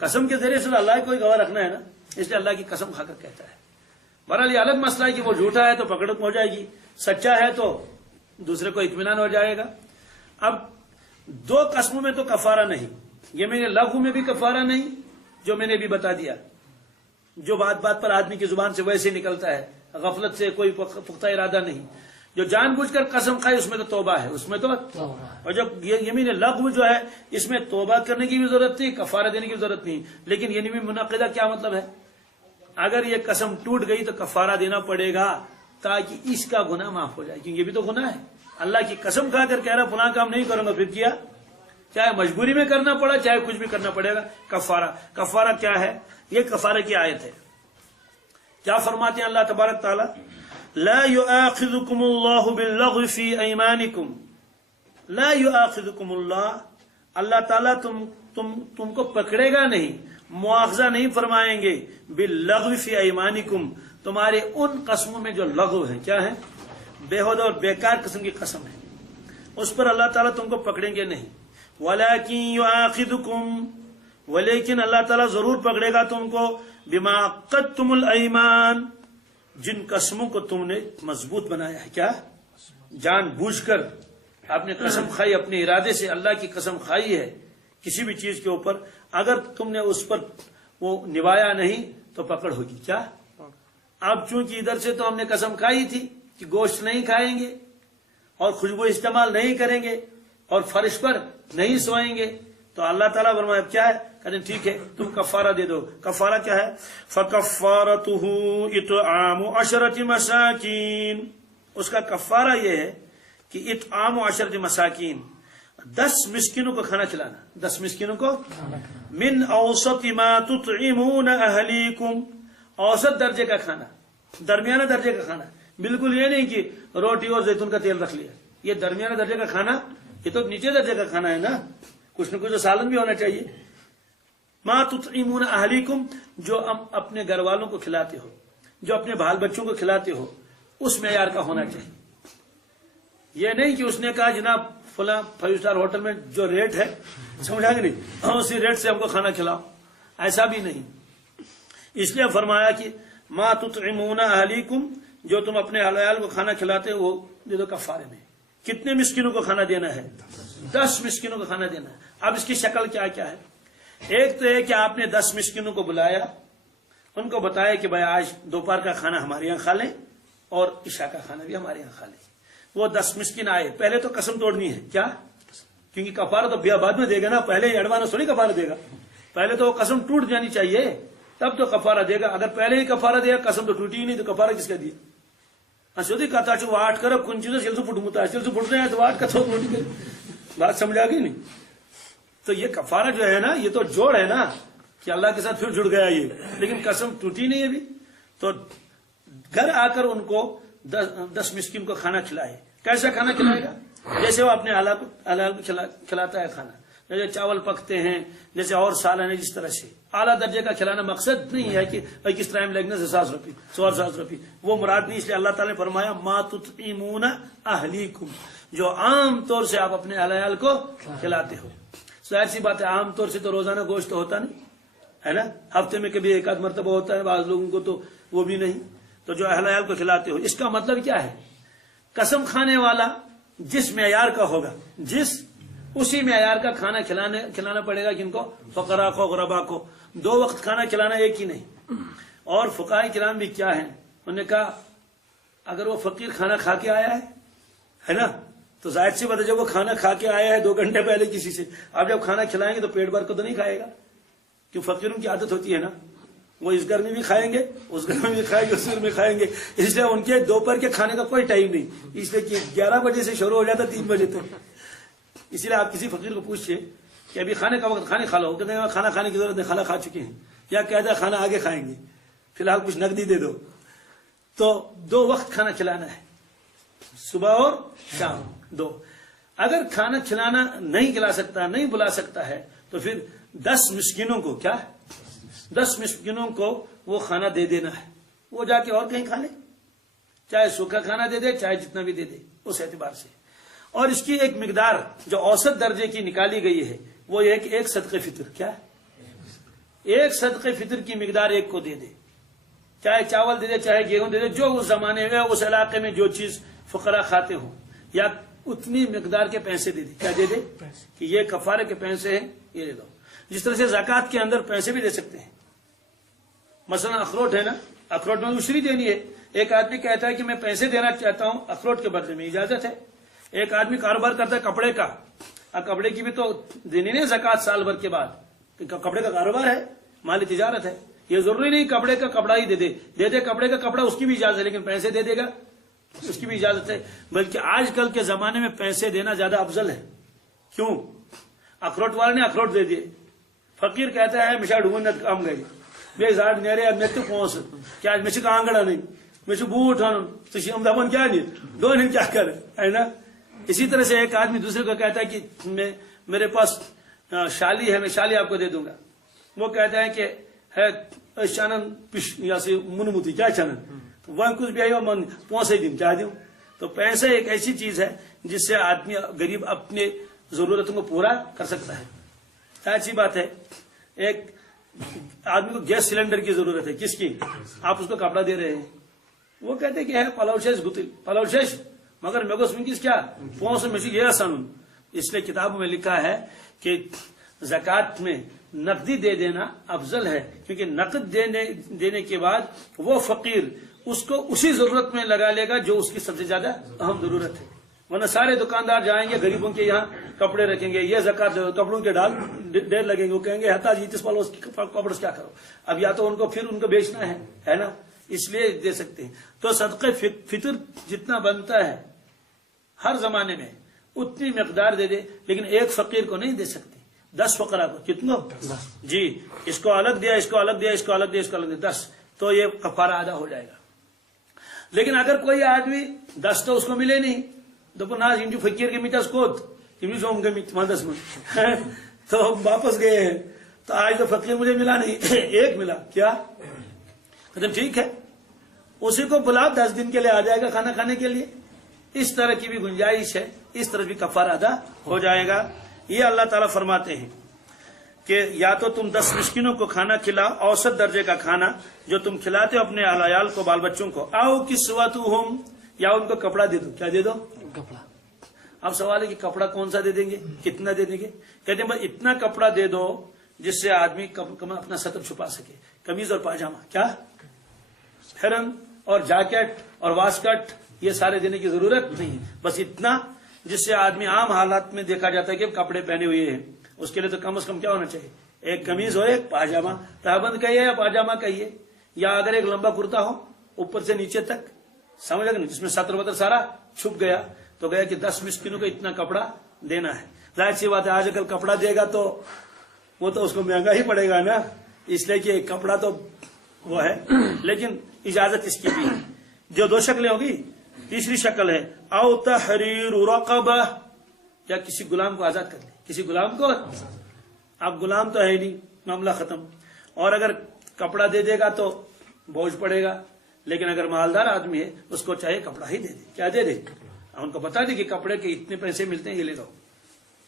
قسم کے ذریعے سے اللہ کو ہی گواہ رکھنا ہے نا, اس لیے اللہ کی قسم کھا کر کہتا ہے. بہرحال یہ الگ مسئلہ ہے کہ وہ جھوٹا ہے تو پکڑ ہو جائے گی, سچا ہے تو دوسرے کو اطمینان ہو جائے گا. اب دو قسموں میں تو کفارہ نہیں, یہ میرے لغو میں بھی کفارہ نہیں جو میں نے بھی بتا دیا, جو بات بات پر آدمی کی زبان سے ویسے نکلتا ہے, غفلت سے کوئی پختہ ارادہ نہیں. جو جان بوجھ کر قسم کھائے اس میں تو توبہ ہے, اس میں تو. اور جب یہ یمین لغو جو ہے اس میں توبہ کرنے کی بھی ضرورت نہیں, کفارہ دینے کی بھی ضرورت نہیں. لیکن یمین منعقدہ کیا مطلب ہے؟ اگر یہ قسم ٹوٹ گئی تو کفارہ دینا پڑے گا تاکہ اس کا گناہ معاف ہو جائے, کیونکہ یہ بھی تو گناہ ہے. اللہ کی قسم کھا کر کہہ رہا فلاں کام نہیں کروں گا, پھر کیا, چاہے مجبوری میں کرنا پڑا چاہے کچھ بھی کرنا پڑے گا. کفارہ کیا ہے؟ یہ کفارہ کی آیت ہے. کیا فرماتے ہیں اللہ تبارک تعالیٰ؟ لا يؤاخذكم الله باللغو في ايمانكم. لا يؤاخذكم اللہ, اللہ تعالیٰ تم کو پکڑے گا نہیں, مواخذہ نہیں فرمائیں گے, باللغو في ايمانكم, تمہارے ان قسموں میں جو لغو ہیں. کیا ہے؟ بےہودہ اور بیکار قسم کی قسم ہے, اس پر اللہ تعالیٰ تم کو پکڑیں گے نہیں. ولكن يؤاخذكم, ولیکن اللہ تعالیٰ ضرور پکڑے گا تم کو, بما عقدتم الایمان, جن قسموں کو تم نے مضبوط بنایا ہے. کیا؟ جان بوجھ کر آپ نے قسم کھائی, اپنے ارادے سے اللہ کی قسم کھائی ہے کسی بھی چیز کے اوپر, اگر تم نے اس پر وہ نبھایا نہیں تو پکڑ ہوگی. کیا؟ اب چونکہ ادھر سے تو ہم نے قسم کھائی تھی کہ گوشت نہیں کھائیں گے اور خوشبو استعمال نہیں کریں گے اور فرش پر نہیں سوئیں گے, تو اللہ تعالیٰ فرمایا کیا ہے؟ کہتے ٹھیک ہے تم کفارہ دے دو. کفارہ کیا ہے؟ فَكَفَّارَتُهُ اطعام 10 مساکین, اس کا کفارہ یہ ہے کہ اطعام 10 مساکین, 10 مسکینوں کو کھانا کھلانا. 10 مسکینوں کو من اوسط ما تطعمون اہلیکم, اوسط درجے کا کھانا, درمیانہ درجے کا کھانا. بالکل یہ نہیں کہ روٹی اور زیتون کا تیل رکھ لیا, یہ درمیانہ درجے کا کھانا, یہ تو نیچے درجے کا کھانا ہے نا, کچھ نہ کچھ تو سالن بھی ہونا چاہیے. ما تطعمون اہلیکم, جو ہم اپنے گھر والوں کو کھلاتے ہو, جو اپنے بال بچوں کو کھلاتے ہو, اس معیار کا ہونا چاہیے. یہ نہیں کہ اس نے کہا جناب فلاں 5 اسٹار ہوٹل میں جو ریٹ ہے, سمجھا کہ نہیں, اسی ریٹ سے ہم کو کھانا کھلاؤ, ایسا بھی نہیں. اس لیے فرمایا کہ ما تطعمون اہلیکم, جو تم اپنے اہل عیال کو کھانا کھلاتے ہو وہ دے دو کفارے میں. کتنے مسکینوں کو کھانا دینا ہے؟ 10 مسکینوں کو کھانا دینا ہے. اب اس کی شکل کیا کیا ہے؟ ایک تو ہے کہ آپ نے 10 مسکینوں کو بلایا, ان کو بتایا کہ بھائی آج دوپہر کا کھانا ہمارے یہاں کھا لیں اور عشاء کا کھانا بھی ہمارے یہاں کھا لیں. وہ 10 مسکین آئے, پہلے تو قسم توڑنی ہے. کیا؟ کیونکہ کفارہ تو بعد میں دے گا نا, پہلے ایڈوانس تھوڑی کفارہ دے گا, پہلے تو وہ قسم ٹوٹ جانی چاہیے تب تو کفارہ دے گا. اگر پہلے ہی کفارہ دے گا, قسم تو ٹوٹی ہی نہیں, تو کفارہ کس کا دیا؟ اصلی کہتا واٹ کر کن چیزوں سے پھٹمتا ہے, سے پھٹنے ہیں تو واٹ کا بات سمجھا گئی نہیں. تو یہ کفارہ جو ہے نا, یہ تو جوڑ ہے نا کہ اللہ کے ساتھ پھر جڑ گیا یہ, لیکن قسم ٹوٹی نہیں ابھی. تو گھر آ کر ان کو 10 مسکین کو کھانا کھلائے. کیسا کھانا کھلائے گا؟ جیسے وہ اپنے حلال کو کھلاتا ہے کھانا, جیسے چاول پکتے ہیں, جیسے اور سالن ہے, جس طرح سے اعلیٰ درجے کا کھلانا. مقصد نہیں ہے کہ بھائی کس طرح لگنے سے 700 روپے 100 روپے, وہ مراد نہیں. اس لیے اللہ تعالیٰ نے فرمایا ما تطعمون اہلیکم, جو عام طور سے آپ اپنے اہل عیال کو کھلاتے ہو. ظاہر سی بات ہے عام طور سے تو روزانہ گوشت ہوتا نہیں ہے نا, ہفتے میں کبھی 1 آدھ مرتبہ ہوتا ہے, بعض لوگوں کو تو وہ بھی نہیں. تو جو اہل عیال کو کھلاتے ہو, اس کا مطلب کیا ہے؟ قسم کھانے والا جس معیار کا ہوگا, اسی معیار کا کھانا کھلانا پڑے گا. کن کو؟ فقراء کو, غرباء کو. 2 وقت کھانا کھلانا ایک ہی نہیں. اور فقہاء کرام بھی کیا ہیں, انہوں نے کہا اگر وہ فقیر کھانا کھا کے آیا ہے نا, تو ظاہر سی بات ہے جب وہ کھانا کھا کے آیا ہے 2 گھنٹے پہلے کسی سے, آپ جب کھانا کھلائیں گے تو پیٹ بھر کو تو نہیں کھائے گا, کیوں فقیروں کی عادت ہوتی ہے نا, وہ اس گھر میں بھی کھائیں گے, اس گھر میں بھی کھائیں گے, اس گھر میں کھائیں گے. اس لیے ان کے دوپہر کے کھانے کا کوئی ٹائم نہیں, اس لیے کہ 11 بجے سے شروع ہو جاتا 3 بجے تک. اسی لیے آپ کسی فقیر کو پوچھئے کہ ابھی کھانے کا وقت, کھانے کھا لو, کہتے ہیں کھانا کھانے کی ضرورت نہیں, کھانا کھا چکے ہیں, یا کہتا ہے کھانا آگے کھائیں گے, فی الحال کچھ نقدی دے دو. تو 2 وقت کھانا کھلانا ہے, صبح اور شام 2. اگر کھانا کھلانا نہیں کھلا سکتا, نہیں بلا سکتا ہے, تو پھر 10 مسکینوں کو کیا 10 مسکینوں کو وہ کھانا دے دینا ہے، وہ جا کے اور کہیں کھا لے، چاہے سوکھا کھانا دے دے چاہے جتنا بھی دے دے اس اعتبار سے۔ اور اس کی ایک مقدار جو اوسط درجے کی نکالی گئی ہے وہ یہ کہ ایک صدقہ فطر، کیا ایک صدقہ فطر کی مقدار ایک کو دے دے، چاہے چاول دے دے چاہے گیہوں دے دے، جو اس زمانے میں اس علاقے میں جو چیز فقراء کھاتے ہوں، یا اتنی مقدار کے پیسے دے دے، کیا دے دے کہ یہ کفارے کے پیسے ہیں یہ دے دو۔ جس طرح سے زکوٰۃ کے اندر پیسے بھی دے سکتے ہیں، مثلا اخروٹ ہے نا، اخروٹ میں دوسری دینی ہے، ایک آدمی کہتا ہے کہ میں پیسے دینا چاہتا ہوں اخروٹ کے بدلے میں، اجازت ہے۔ ایک آدمی کاروبار کرتا ہے کپڑے کا، اب کپڑے کی بھی تو دینی نہیں زکوٰۃ سال بھر کے بعد، کپڑے کا کاروبار ہے، مالی تجارت ہے، یہ ضروری نہیں کپڑے کا کپڑا ہی دے دے کپڑے کا کپڑا اس کی بھی اجازت ہے، لیکن پیسے دے دے گا اس کی بھی اجازت ہے۔ بلکہ آج کل کے زمانے میں پیسے دینا زیادہ افضل ہے۔ کیوں؟ اخروٹ والے نے اخروٹ دے دیے، فقیر کہتا ہے مشا ڈھونڈ کام گئے بے زار نیرے مے تو پونس کیا مجھے کانگڑا نہیں مجھے بوٹ ہن تو دپان کیا نہیں دون کیا کرے ہے نا۔ اسی طرح سے ایک آدمی دوسرے کو کہتا ہے کہ میرے پاس شالی ہے، میں شالی آپ کو دے دوں گا، وہ کہتا ہے کہ ہے چانن پش یا سے منمتی کیا چانن وہ کچھ بھی آئی من پونسے دوں کیا دوں۔ تو پیسے ایک ایسی چیز ہے جس سے آدمی غریب اپنے ضرورتوں کو پورا کر سکتا ہے۔ اچھی بات ہے، ایک آدمی کو گیس سلنڈر کی ضرورت ہے، کس کی؟ آپ اس کو کپڑا دے رہے ہیں، وہ کہتے کہ ہے پلاوشیش گتل پلاوشیش مگر میرے کو کس کیا پونس میں سے یہ سن۔ اس لیے کتابوں میں لکھا ہے کہ زکوٰۃ میں نقدی دے دینا افضل ہے، کیونکہ نقد دینے کے بعد وہ فقیر اس کو اسی ضرورت میں لگا لے گا جو اس کی سب سے زیادہ اہم ضرورت ہے۔ ورنہ سارے دکاندار جائیں گے غریبوں کے یہاں کپڑے رکھیں گے، یہ زکوٰۃ کپڑوں کے ڈھیر لگیں گے، وہ کہیں گے ہتا جی پالو کپڑے کیا کرو، اب یا تو ان کو پھر ان کو بیچنا ہے نا، اس لیے دے سکتے ہیں۔ تو صدقہ فطر جتنا بنتا ہے ہر زمانے میں اتنی مقدار دے دے، لیکن ایک فقیر کو نہیں دے سکتے، 10 فقراء کو، کتنا جی اس کو الگ دیا اس کو الگ دیا اس کو الگ دیا اس کو الگ دیا 10، تو یہ کفارہ ادا ہو جائے گا۔ لیکن اگر کوئی آدمی 10 تو اس کو ملے نہیں، دوپہر ناز انجو فقیر کے میتاس کوت تمہیں سوم گے مدس میں تو واپس گئے ہیں، تو آج تو فقیر مجھے ملا نہیں ایک ملا، کیا مطلب ٹھیک ہے اسی کو بلا 10 دن کے لیے آ جائے گا کھانا کھانے کے لیے، اس طرح کی بھی گنجائش ہے، اس طرح بھی کفارہ ادا ہو جائے گا۔ یہ اللہ تعالیٰ فرماتے ہیں کہ یا تو تم 10 مسکینوں کو کھانا کھلاؤ، اوسط درجے کا کھانا جو تم کھلاتے ہو اپنے عیال کو بال بچوں کو، آؤ کسوتہم یا ان کو کپڑا دے دو، کیا دے دو کپڑا۔ اب سوال ہے کہ کپڑا کون سا دے دیں گے، کتنا دے دیں گے؟ کہتے ہیں بس اتنا کپڑا دے دو جس سے آدمی اپنا سطر چھپا سکے، قمیض اور پاجامہ، کیا پھرن اور جاکٹ اور واسکٹ یہ سارے دینے کی ضرورت نہیں، بس اتنا جس سے آدمی عام حالات میں دیکھا جاتا ہے کہ کپڑے پہنے ہوئے ہیں، اس کے لیے تو کم از کم کیا ہونا چاہیے، ایک قمیض اور ایک پاجامہ، تہبند کہیے یا پاجامہ کہیے، یا اگر ایک لمبا کرتا ہو اوپر سے نیچے تک، سمجھ گئے نا، جس میں سطر وطر سارا چھپ گیا، تو گیا کہ 10 مسکینوں کو اتنا کپڑا دینا ہے۔ ظاہر سی بات ہے آج کل کپڑا دے گا تو وہ تو اس کو مہنگا ہی پڑے گا نا، اس لیے کہ کپڑا تو وہ ہے، لیکن اجازت اس کی بھی ہے۔ جو 2 شکلیں ہوگی، تیسری شکل ہے او تحریر رقبہ، یا کسی غلام کو آزاد کر لے، کسی غلام کو، اب غلام تو ہے نہیں، معاملہ ختم۔ اور اگر کپڑا دے دے گا تو بوجھ پڑے گا، لیکن اگر مالدار آدمی ہے اس کو چاہیے کپڑا ہی دے دے، کیا دے دے، ان کو بتا دے کہ کپڑے کے اتنے پیسے ملتے ہیں یہ لے لو،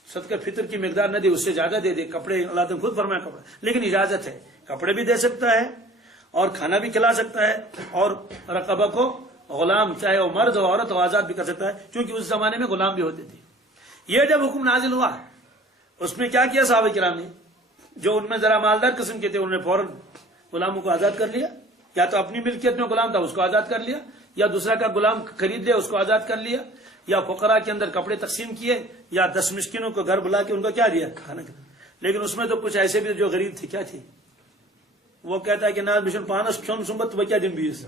صدقہ فطر کی مقدار نہ دے، اس سے زیادہ دے دے، کپڑے اللہ تعالیٰ خود فرمایا کپڑا، لیکن اجازت ہے، کپڑے بھی دے سکتا ہے اور کھانا بھی کھلا سکتا ہے، اور رقبہ کو غلام چاہے وہ مرد ہو عورت ہو آزاد بھی کر سکتا ہے، کیونکہ اس زمانے میں غلام بھی ہوتے تھے۔ یہ جب حکم نازل ہوا اس میں کیا کیا صحابہ کرام نے، جو ان میں ذرا مالدار قسم کے تھے انہوں نے فوراً غلاموں کو آزاد کر لیا، یا تو اپنی ملکیت میں غلام تھا اس کو آزاد کر لیا، یا دوسرا کا غلام خرید لیا اس کو آزاد کر لیا، یا فقراء کے اندر کپڑے تقسیم کیے، یا 10 مسکینوں کو گھر بلا کے ان کو کیا دیا، کھانا کھلایا۔ لیکن اس میں تو کچھ ایسے بھی جو غریب تھے، کیا تھے، وہ کہتا ہے کہ نا مشن پانس کھون سمت وہ کیا دن بیس،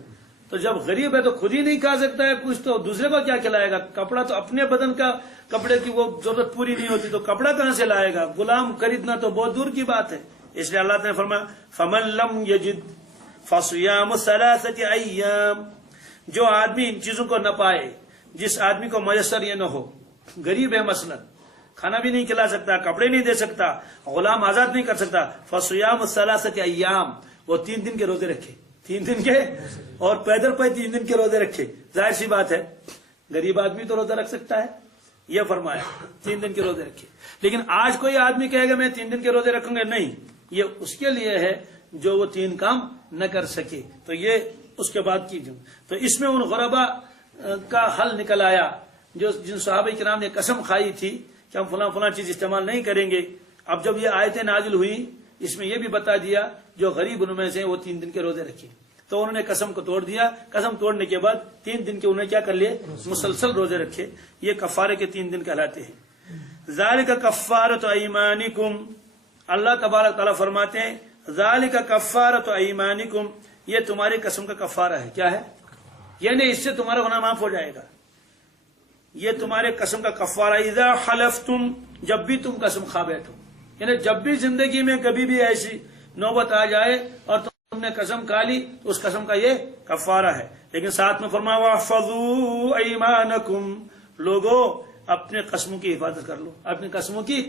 تو جب غریب ہے تو خود ہی نہیں کھا سکتا ہے کچھ، تو دوسرے کو کیا کھلائے گا، کپڑا تو اپنے بدن کا کپڑے کی وہ ضرورت پوری نہیں ہوتی تو کپڑا کہاں سے لائے گا، غلام خریدنا تو بہت دور کی بات ہے۔ اس لیے اللہ نے فرمایا فمن لم یجد فصیام 3 ایام، جو آدمی ان چیزوں کو نہ پائے، جس آدمی کو میسر یہ نہ ہو، غریب ہے مثلا کھانا بھی نہیں کھلا سکتا، کپڑے نہیں دے سکتا، غلام آزاد نہیں کر سکتا، فصیام ثلاثۃ ایام، وہ 3 دن کے روزے رکھے، 3 دن کے، اور پیدل پہ 3 دن کے روزے رکھے۔ ظاہر سی بات ہے غریب آدمی تو روزہ رکھ سکتا ہے، یہ فرمایا 3 دن کے روزے رکھے۔ لیکن آج کوئی آدمی کہے گا میں 3 دن کے روزے رکھوں گا، نہیں، یہ اس کے لیے ہے جو وہ 3 کام نہ کر سکے، تو یہ اس کے بعد کیجیے۔ تو اس میں ان غربا کا حل نکل آیا جن صحابہ کرام نے قسم کھائی تھی کہ ہم فلاں فلاں چیز استعمال نہیں کریں گے۔ اب جب یہ آیتیں نازل ہوئی اس میں یہ بھی بتا دیا جو غریب ان میں سے وہ 3 دن کے روزے رکھے، تو انہوں نے قسم کو توڑ دیا۔ قسم توڑنے کے بعد 3 دن کے انہوں نے کیا کر لیے؟ مسلسل روزے رکھے۔ یہ کفارے کے 3 دن کہلاتے ہیں۔ ذالک کفارۃ ایمانکم، اللہ تبارک تعالیٰ فرماتے ہیں ذالک کفارۃ ایمانکم، یہ تمہاری قسم کا کفارہ ہے۔ کیا ہے؟ یعنی اس سے تمہارا گناہ معاف ہو جائے گا، یہ تمہارے قسم کا کفارہ۔ اذا حلفتم، جب بھی تم قسم کھا بیٹھو، یعنی جب بھی زندگی میں کبھی بھی ایسی نوبت آ جائے اور تم نے قسم کھا لی تو اس قسم کا یہ کفارہ ہے۔ لیکن ساتھ میں فرمایا واحفظوا ایمانکم، لوگوں اپنے قسموں کی حفاظت کر لو، اپنی قسموں کی،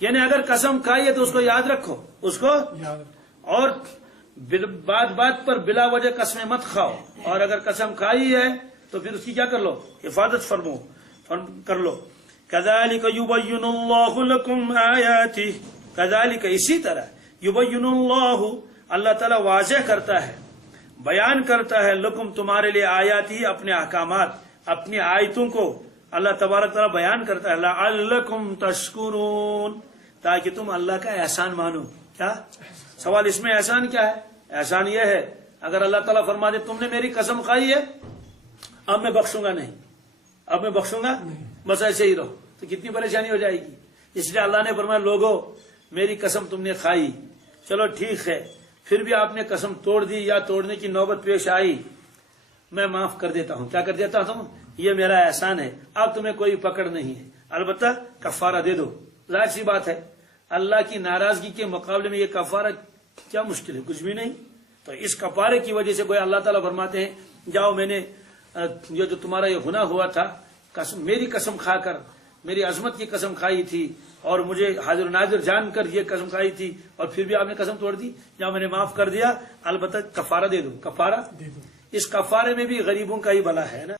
یعنی اگر قسم کھائی ہے تو اس کو یاد رکھو، اس کو، اور بات بات پر بلا وجہ قسمیں مت کھاؤ، اور اگر قسم کھائی ہے تو پھر اس کی کیا کر لو؟ حفاظت کر لو۔ کذالک یبین اللہ لکم آیاتہ، کذالک اسی طرح، یبین اللہ، اللہ تعالیٰ واضح کرتا ہے، بیان کرتا ہے، لکم تمہارے لیے آیاتی، اپنے احکامات، اپنی آیتوں کو اللہ تبارک تعالیٰ بیان کرتا ہے، لعلکم تشکرون، تاکہ تم اللہ کا احسان مانو۔ کیا سوال اس میں؟ احسان کیا ہے؟ احسان یہ ہے اگر اللہ تعالیٰ فرما دے تم نے میری قسم کھائی ہے اب میں بخشوں گا نہیں، اب میں بخشوں گا، بس ایسے ہی رہو، تو کتنی پریشانی ہو جائے گی۔ اس لیے اللہ نے فرمایا لوگوں میری قسم تم نے کھائی، چلو ٹھیک ہے، پھر بھی آپ نے قسم توڑ دی یا توڑنے کی نوبت پیش آئی، میں معاف کر دیتا ہوں۔ کیا کر دیتا ہوں؟ یہ میرا احسان ہے، اب تمہیں کوئی پکڑ نہیں ہے، البتہ کفارہ دے دو۔ ظاہر سی بات ہے اللہ کی ناراضگی کے مقابلے میں یہ کفارہ کیا مشکل ہے؟ کچھ بھی نہیں۔ تو اس کفارے کی وجہ سے کوئی اللہ تعالیٰ فرماتے ہیں جاؤ میں نے جو تمہارا یہ گناہ ہوا تھا میری قسم کھا کر، میری عظمت کی قسم کھائی تھی اور مجھے حاضر ناظر جان کر یہ قسم کھائی تھی اور پھر بھی آپ نے قسم توڑ دی، یا میں نے معاف کر دیا، البتہ کفارہ دے دو۔ کفارہ، اس کفارے میں بھی غریبوں کا ہی بھلا ہے نا۔